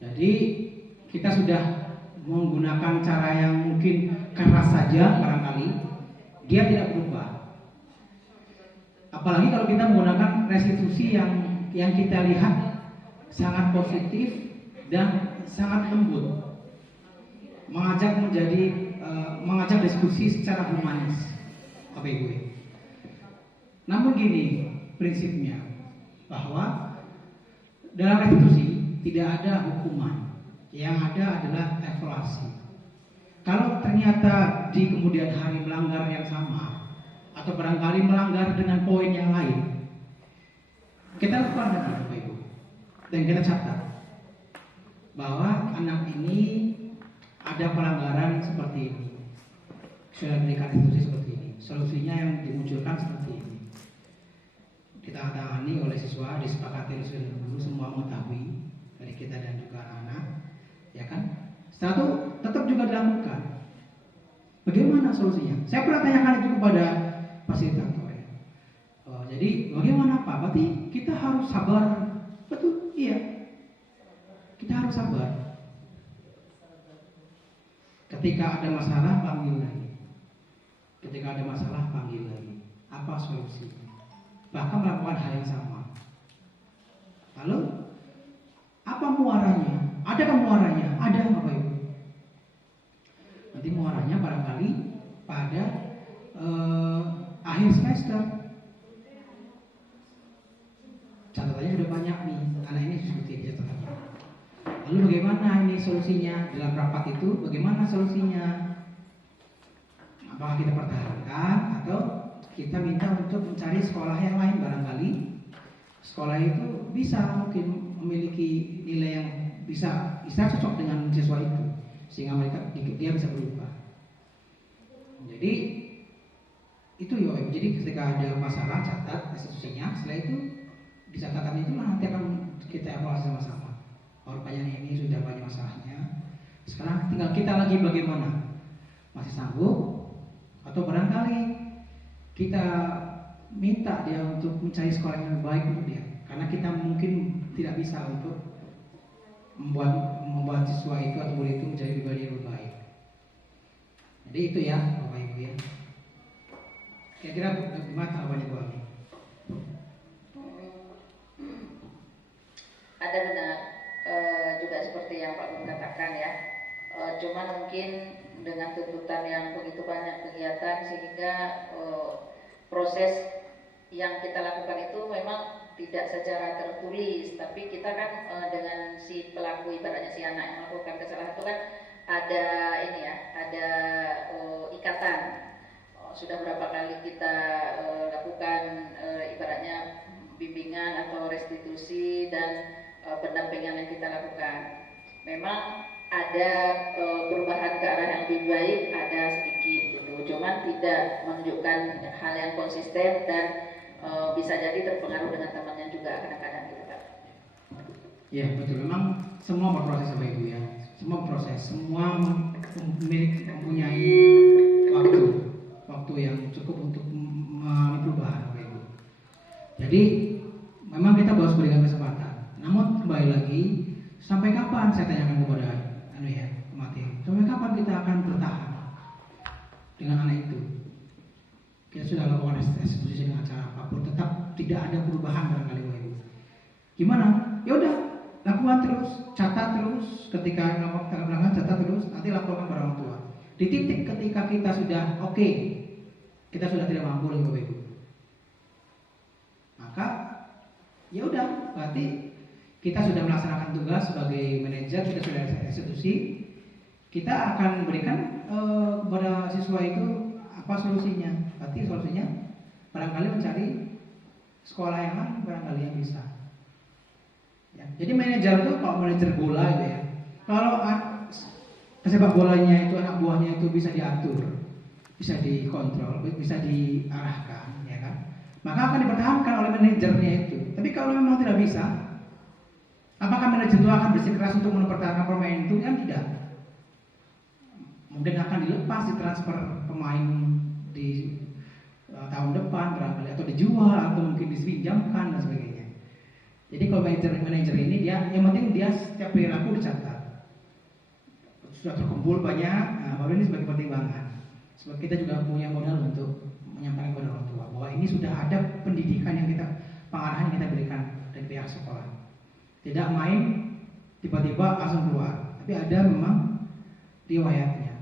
Jadi kita sudah menggunakan cara yang mungkin keras saja barangkali, dia tidak berubah. Apalagi kalau kita menggunakan restitusi yang kita lihat sangat positif dan sangat lembut, mengajak diskusi secara humanis, Bapak Ibu. Namun gini prinsipnya, bahwa dalam restitusi tidak ada hukuman, yang ada adalah evaluasi. Kalau ternyata di kemudian hari melanggar yang sama, atau barangkali melanggar dengan poin yang lain, kita lakukan lagi, Bapak Ibu, dan kita catat bahwa anak ini ada pelanggaran seperti ini, sudah diberikan restitusi seperti ini, solusinya yang dimunculkan seperti ini, ditandatangani oleh siswa, disepakati oleh guru, semua mengetahui dari kita dan juga anak-anak, ya kan? Setelah itu tetap juga dilakukan. Bagaimana solusinya? Saya pernah tanyakan itu kepada fasilitator. Ya. Jadi bagaimana Pak? Berarti kita harus sabar. Betul? Iya. Kita harus sabar. Ketika ada masalah, panggil lagi. Ketika ada masalah, panggil lagi. Apa solusinya? Bahkan melakukan hal yang sama. Lalu apa muaranya? Adakah muaranya? Ada, Bapak Ibu. Nanti muaranya barangkali pada akhir semester. Catatannya sudah banyak nih. Anak ini diskusi catatan. Lalu bagaimana ini solusinya? Dalam rapat itu bagaimana solusinya? Apakah kita pertahankan atau kita minta untuk mencari sekolah yang lain? Barangkali sekolah itu bisa mungkin memiliki nilai yang bisa cocok dengan siswa itu, sehingga dia bisa berubah. Jadi itu ya. Jadi ketika ada masalah, catat restitusinya. Setelah itu di catatan itu nanti akan kita evaluasi sama-sama. Rupanya ini sudah banyak masalahnya. Sekarang tinggal kita lagi bagaimana? Masih sanggup? Atau barangkali kita minta dia untuk mencari sekolah yang lebih baik untuk dia, karena kita mungkin tidak bisa untuk membuat siswa itu atau murid itu menjadi pribadi yang lebih baik. Jadi itu ya Bapak Ibu ya. Kira-kira bagaimana tanggapannya Bu Ami? Ada benar juga seperti yang Pak Guru katakan ya. Cuman mungkin dengan tuntutan yang begitu banyak kegiatan sehingga proses yang kita lakukan itu memang tidak secara tertulis, tapi kita kan dengan si pelaku, ibaratnya si anak yang melakukan kesalahan itu kan ada ini ya, ada ikatan. Sudah berapa kali kita lakukan ibaratnya bimbingan atau restitusi dan pendampingan yang kita lakukan. Memang ada perubahan ke arah yang lebih baik, ada sedikit gitu, cuman tidak menunjukkan hal yang konsisten dan bisa jadi terpengaruh dengan temannya juga kadang-kadang gitu Pak. Ya betul, memang semua berproses Bapak Ibu ya, semua proses, semua mempunyai waktu yang cukup untuk perubahan Bapak Ibu. Jadi memang kita harus berikan kesempatan. Namun kembali lagi, sampai kapan saya tanyakan kepada materi, sampai kapan kita akan bertahan dengan anak itu? Kita sudah lakukan restitusi dengan cara apapun, tetap tidak ada perubahan barangkali Bapak Ibu. Gimana? Ya udah, lakukan terus, catat terus. Ketika melakukan catat terus, nanti lakukan pada orang tua. Di titik ketika kita sudah oke, kita sudah tidak mampu lagi Bapak Ibu, maka ya udah, berarti kita sudah melaksanakan tugas sebagai manajer, kita sudah restitusi. Kita akan memberikan kepada siswa itu apa solusinya. Berarti solusinya barangkali mencari sekolah yang lain, barangkali yang bisa. Ya. Jadi manajer itu kalau manajer bola itu ya, kalau sepak bolanya itu, anak buahnya itu bisa diatur, bisa dikontrol, bisa diarahkan, ya kan? Maka akan dipertahankan oleh manajernya itu. Tapi kalau memang tidak bisa, apakah manajer itu akan bersikeras untuk mempertahankan pemain itu? Kan tidak. Mungkin akan dilepas, ditransfer pemain di tahun depan barangkali, atau dijual, atau mungkin dipinjamkan dan sebagainya. Jadi kalau manajer ini dia, yang penting dia setiap perilaku dicatat. Sudah terkumpul banyak, nah baru ini sebagai pertimbangan. Sebab kita juga punya modal untuk menyampaikan kepada orang tua bahwa ini sudah ada pendidikan yang pengarahan yang kita berikan dari pihak sekolah. Tidak main tiba-tiba langsung keluar, tapi ada memang riwayatnya,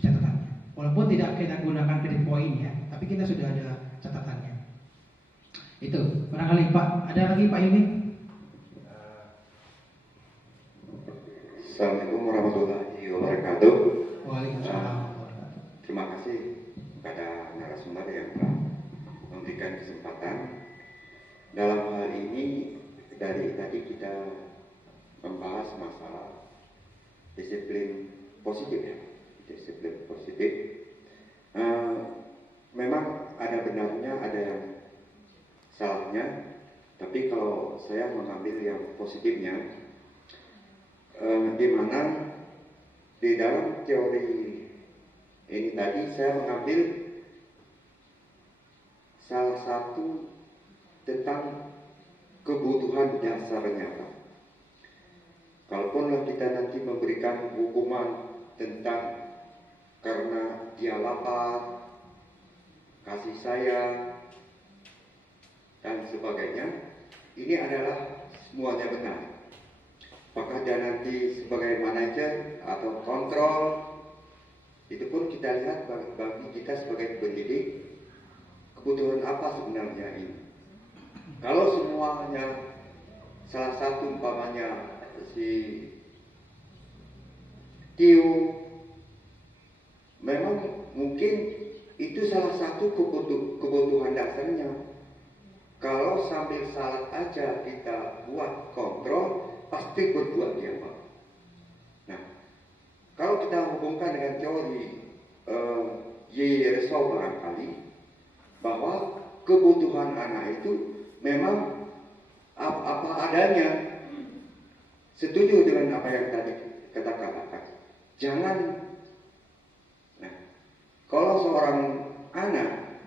catatannya. Walaupun tidak kita gunakan kredit poin ya, tapi kita sudah ada catatannya. Itu barangkali Pak, ada lagi Pak Yumi? Assalamualaikum warahmatullahi wabarakatuh. Waalaikumsalam. Terima kasih kepada narasumber yang telah memberikan kesempatan. Dalam hal ini dari tadi kita membahas masalah disiplin positif ya, disiplin positif. Memang ada benarnya, ada yang salahnya, tapi kalau saya mengambil yang positifnya, di mana di dalam teori ini tadi saya mengambil salah satu tentang kebutuhan dasarnya, Pak. Kalaupun kita nanti memberikan hukuman tentang karena dia lapar, kasih sayang, dan sebagainya, ini adalah semuanya benar. Apakah dia nanti sebagai manajer atau kontrol, itu pun kita lihat bagi kita sebagai pendidik, kebutuhan apa sebenarnya ini. Kalau semuanya, salah satu umpamanya si Tio, memang mungkin itu salah satu kebutuhan dasarnya. Kalau sambil salat aja kita buat kontrol, pasti berbuat dia, Pak. Nah, kalau kita hubungkan dengan teori Yersau barangkali, bahwa kebutuhan anak itu memang apa adanya. Setuju dengan apa yang tadi kita katakan. Jangan, nah, kalau seorang anak,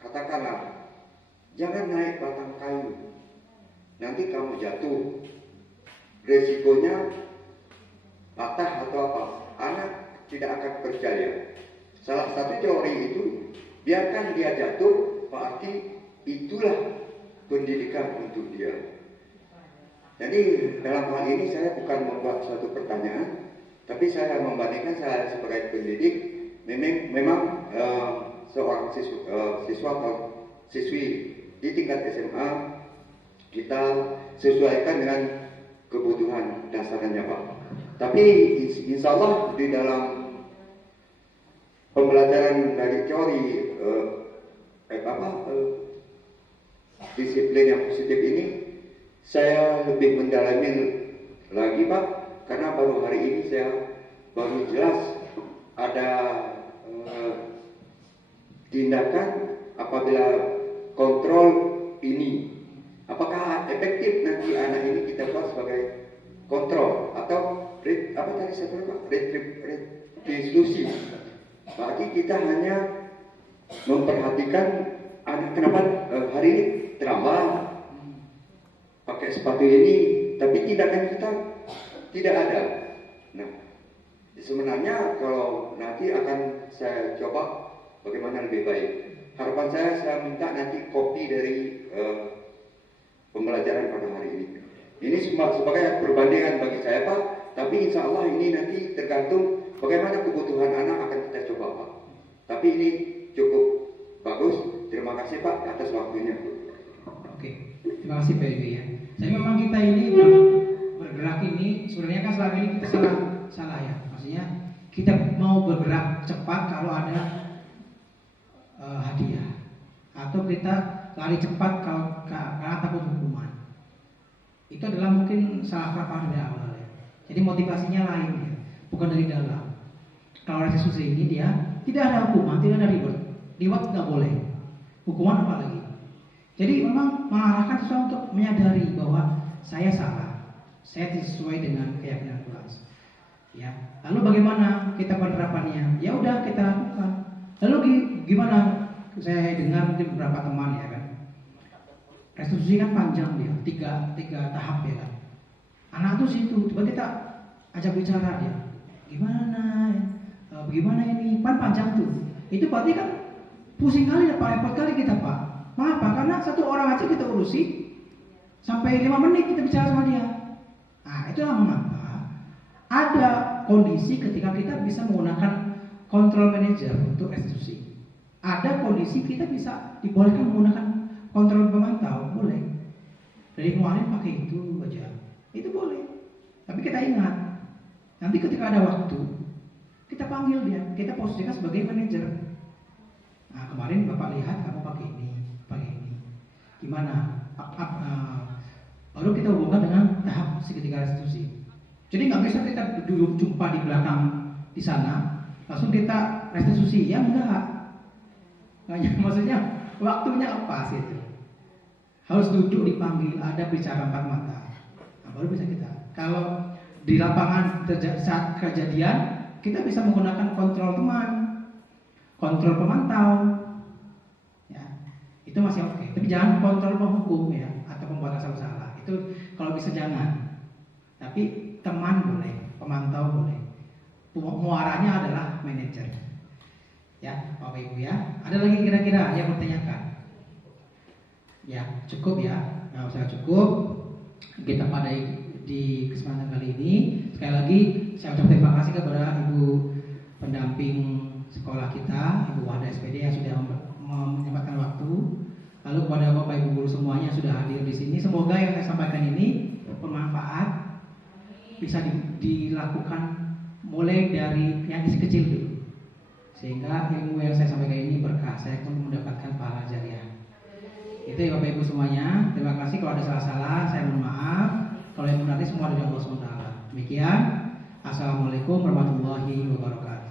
katakanlah, jangan naik batang kayu, nanti kamu jatuh, resikonya patah atau apa, anak tidak akan percaya. Salah satu teori itu, biarkan dia jatuh, berarti itulah pendidikan untuk dia. Jadi dalam hal ini saya bukan membuat suatu pertanyaan, tapi saya membandingkan saya sebagai pendidik, memang seorang siswa atau siswi di tingkat SMA kita sesuaikan dengan kebutuhan dasarnya, Pak. Tapi insya Allah di dalam pembelajaran dari teori disiplin yang positif ini, saya lebih mendalami lagi, Pak, karena baru hari ini saya baru jelas ada tindakan apabila kontrol ini, apakah efektif nanti anak ini kita buat sebagai kontrol atau apa tadi saya bilang, Pak, retribusi. Berarti kita hanya memperhatikan anak kenapa hari ini terlambat pakai sepatu ini, tapi tindakan kita tidak ada. Nah, sebenarnya kalau nanti akan saya coba bagaimana lebih baik. Harapan saya minta nanti kopi dari pembelajaran pada hari ini. Ini sebagai perbandingan bagi saya, Pak. Tapi insya Allah ini nanti tergantung bagaimana kebutuhan anak akan kita coba, Pak. Tapi ini cukup bagus. Terima kasih, Pak, atas waktunya. Oke, terima kasih Pak Yudi ya. Jadi memang kita ini bergerak ini sebenarnya kan selama ini kita salah ya. Maksudnya kita mau bergerak cepat kalau ada hadiah, atau kita lari cepat kalau karena takut hukuman. Itu adalah mungkin salah kaprah dari awal ya. Jadi motivasinya lain ya, bukan dari dalam. Kalau restitusi ini dia tidak ada hukuman, tidak ada reward nggak boleh. Hukuman apa lagi? Jadi memang mengarahkan seseorang untuk menyadari bahwa saya salah, saya tidak sesuai dengan keyakinan kelas. Ya, lalu bagaimana kita penerapannya? Ya udah kita lakukan. Lalu gimana? Saya dengar mungkin beberapa teman ya kan. Restitusi kan panjang dia, tiga tahap ya kan. Anak tuh situ, coba kita ajak bicara dia. Gimana? Bagaimana ini? Pan panjang tuh. Itu berarti kan Pusing kali ya Pak, repot kali kita Pak. Mengapa? Karena satu orang aja kita urusi sampai 5 menit kita bicara sama dia. Nah, itulah mengapa ada kondisi ketika kita bisa menggunakan control manager untuk restitusi. Ada kondisi kita bisa dibolehkan menggunakan kontrol pemantau, boleh. Dari kemarin pakai itu aja, itu boleh. Tapi kita ingat, nanti ketika ada waktu, kita panggil dia, kita posisikan sebagai manajer. Nah, kemarin Bapak lihat kamu pakai ini. Gimana? Baru kita hubungkan dengan tahap ketika restitusi. Jadi nggak bisa kita duduk jumpa di belakang di sana, langsung kita restitusi, ya enggak. Maksudnya waktunya apa sih itu? Harus duduk dipanggil, ada bicara 4 mata. Nah, baru bisa kita. Kalau di lapangan saat kejadian, kita bisa menggunakan kontrol teman, kontrol pemantau, ya, itu masih oke. Tapi jangan kontrol penghukum ya, atau pembuat asal salah. Itu kalau bisa jangan. Tapi teman boleh, pemantau boleh. Muaranya adalah manajer. Ya, Bapak Ibu ya. Ada lagi kira-kira yang bertanyakan? Ya, cukup ya. Nah, usah cukup. Kita pada di kesempatan kali ini. Sekali lagi saya ucapkan terima kasih kepada Ibu pendamping sekolah kita, Ibu Wahda SPD yang sudah menyempatkan waktu. Lalu kepada Bapak Ibu guru semuanya yang sudah hadir di sini. Semoga yang saya sampaikan ini bermanfaat, bisa dilakukan mulai dari yang kecil dulu. Sehingga ilmu yang saya sampaikan ini berkah, saya pun mendapatkan pahala jariah. Itu ya Bapak Ibu semuanya. Terima kasih. Kalau ada salah-salah, saya mohon maaf. Kalau yang benar semua dari Allah SWT. Demikian. Assalamualaikum warahmatullahi wabarakatuh.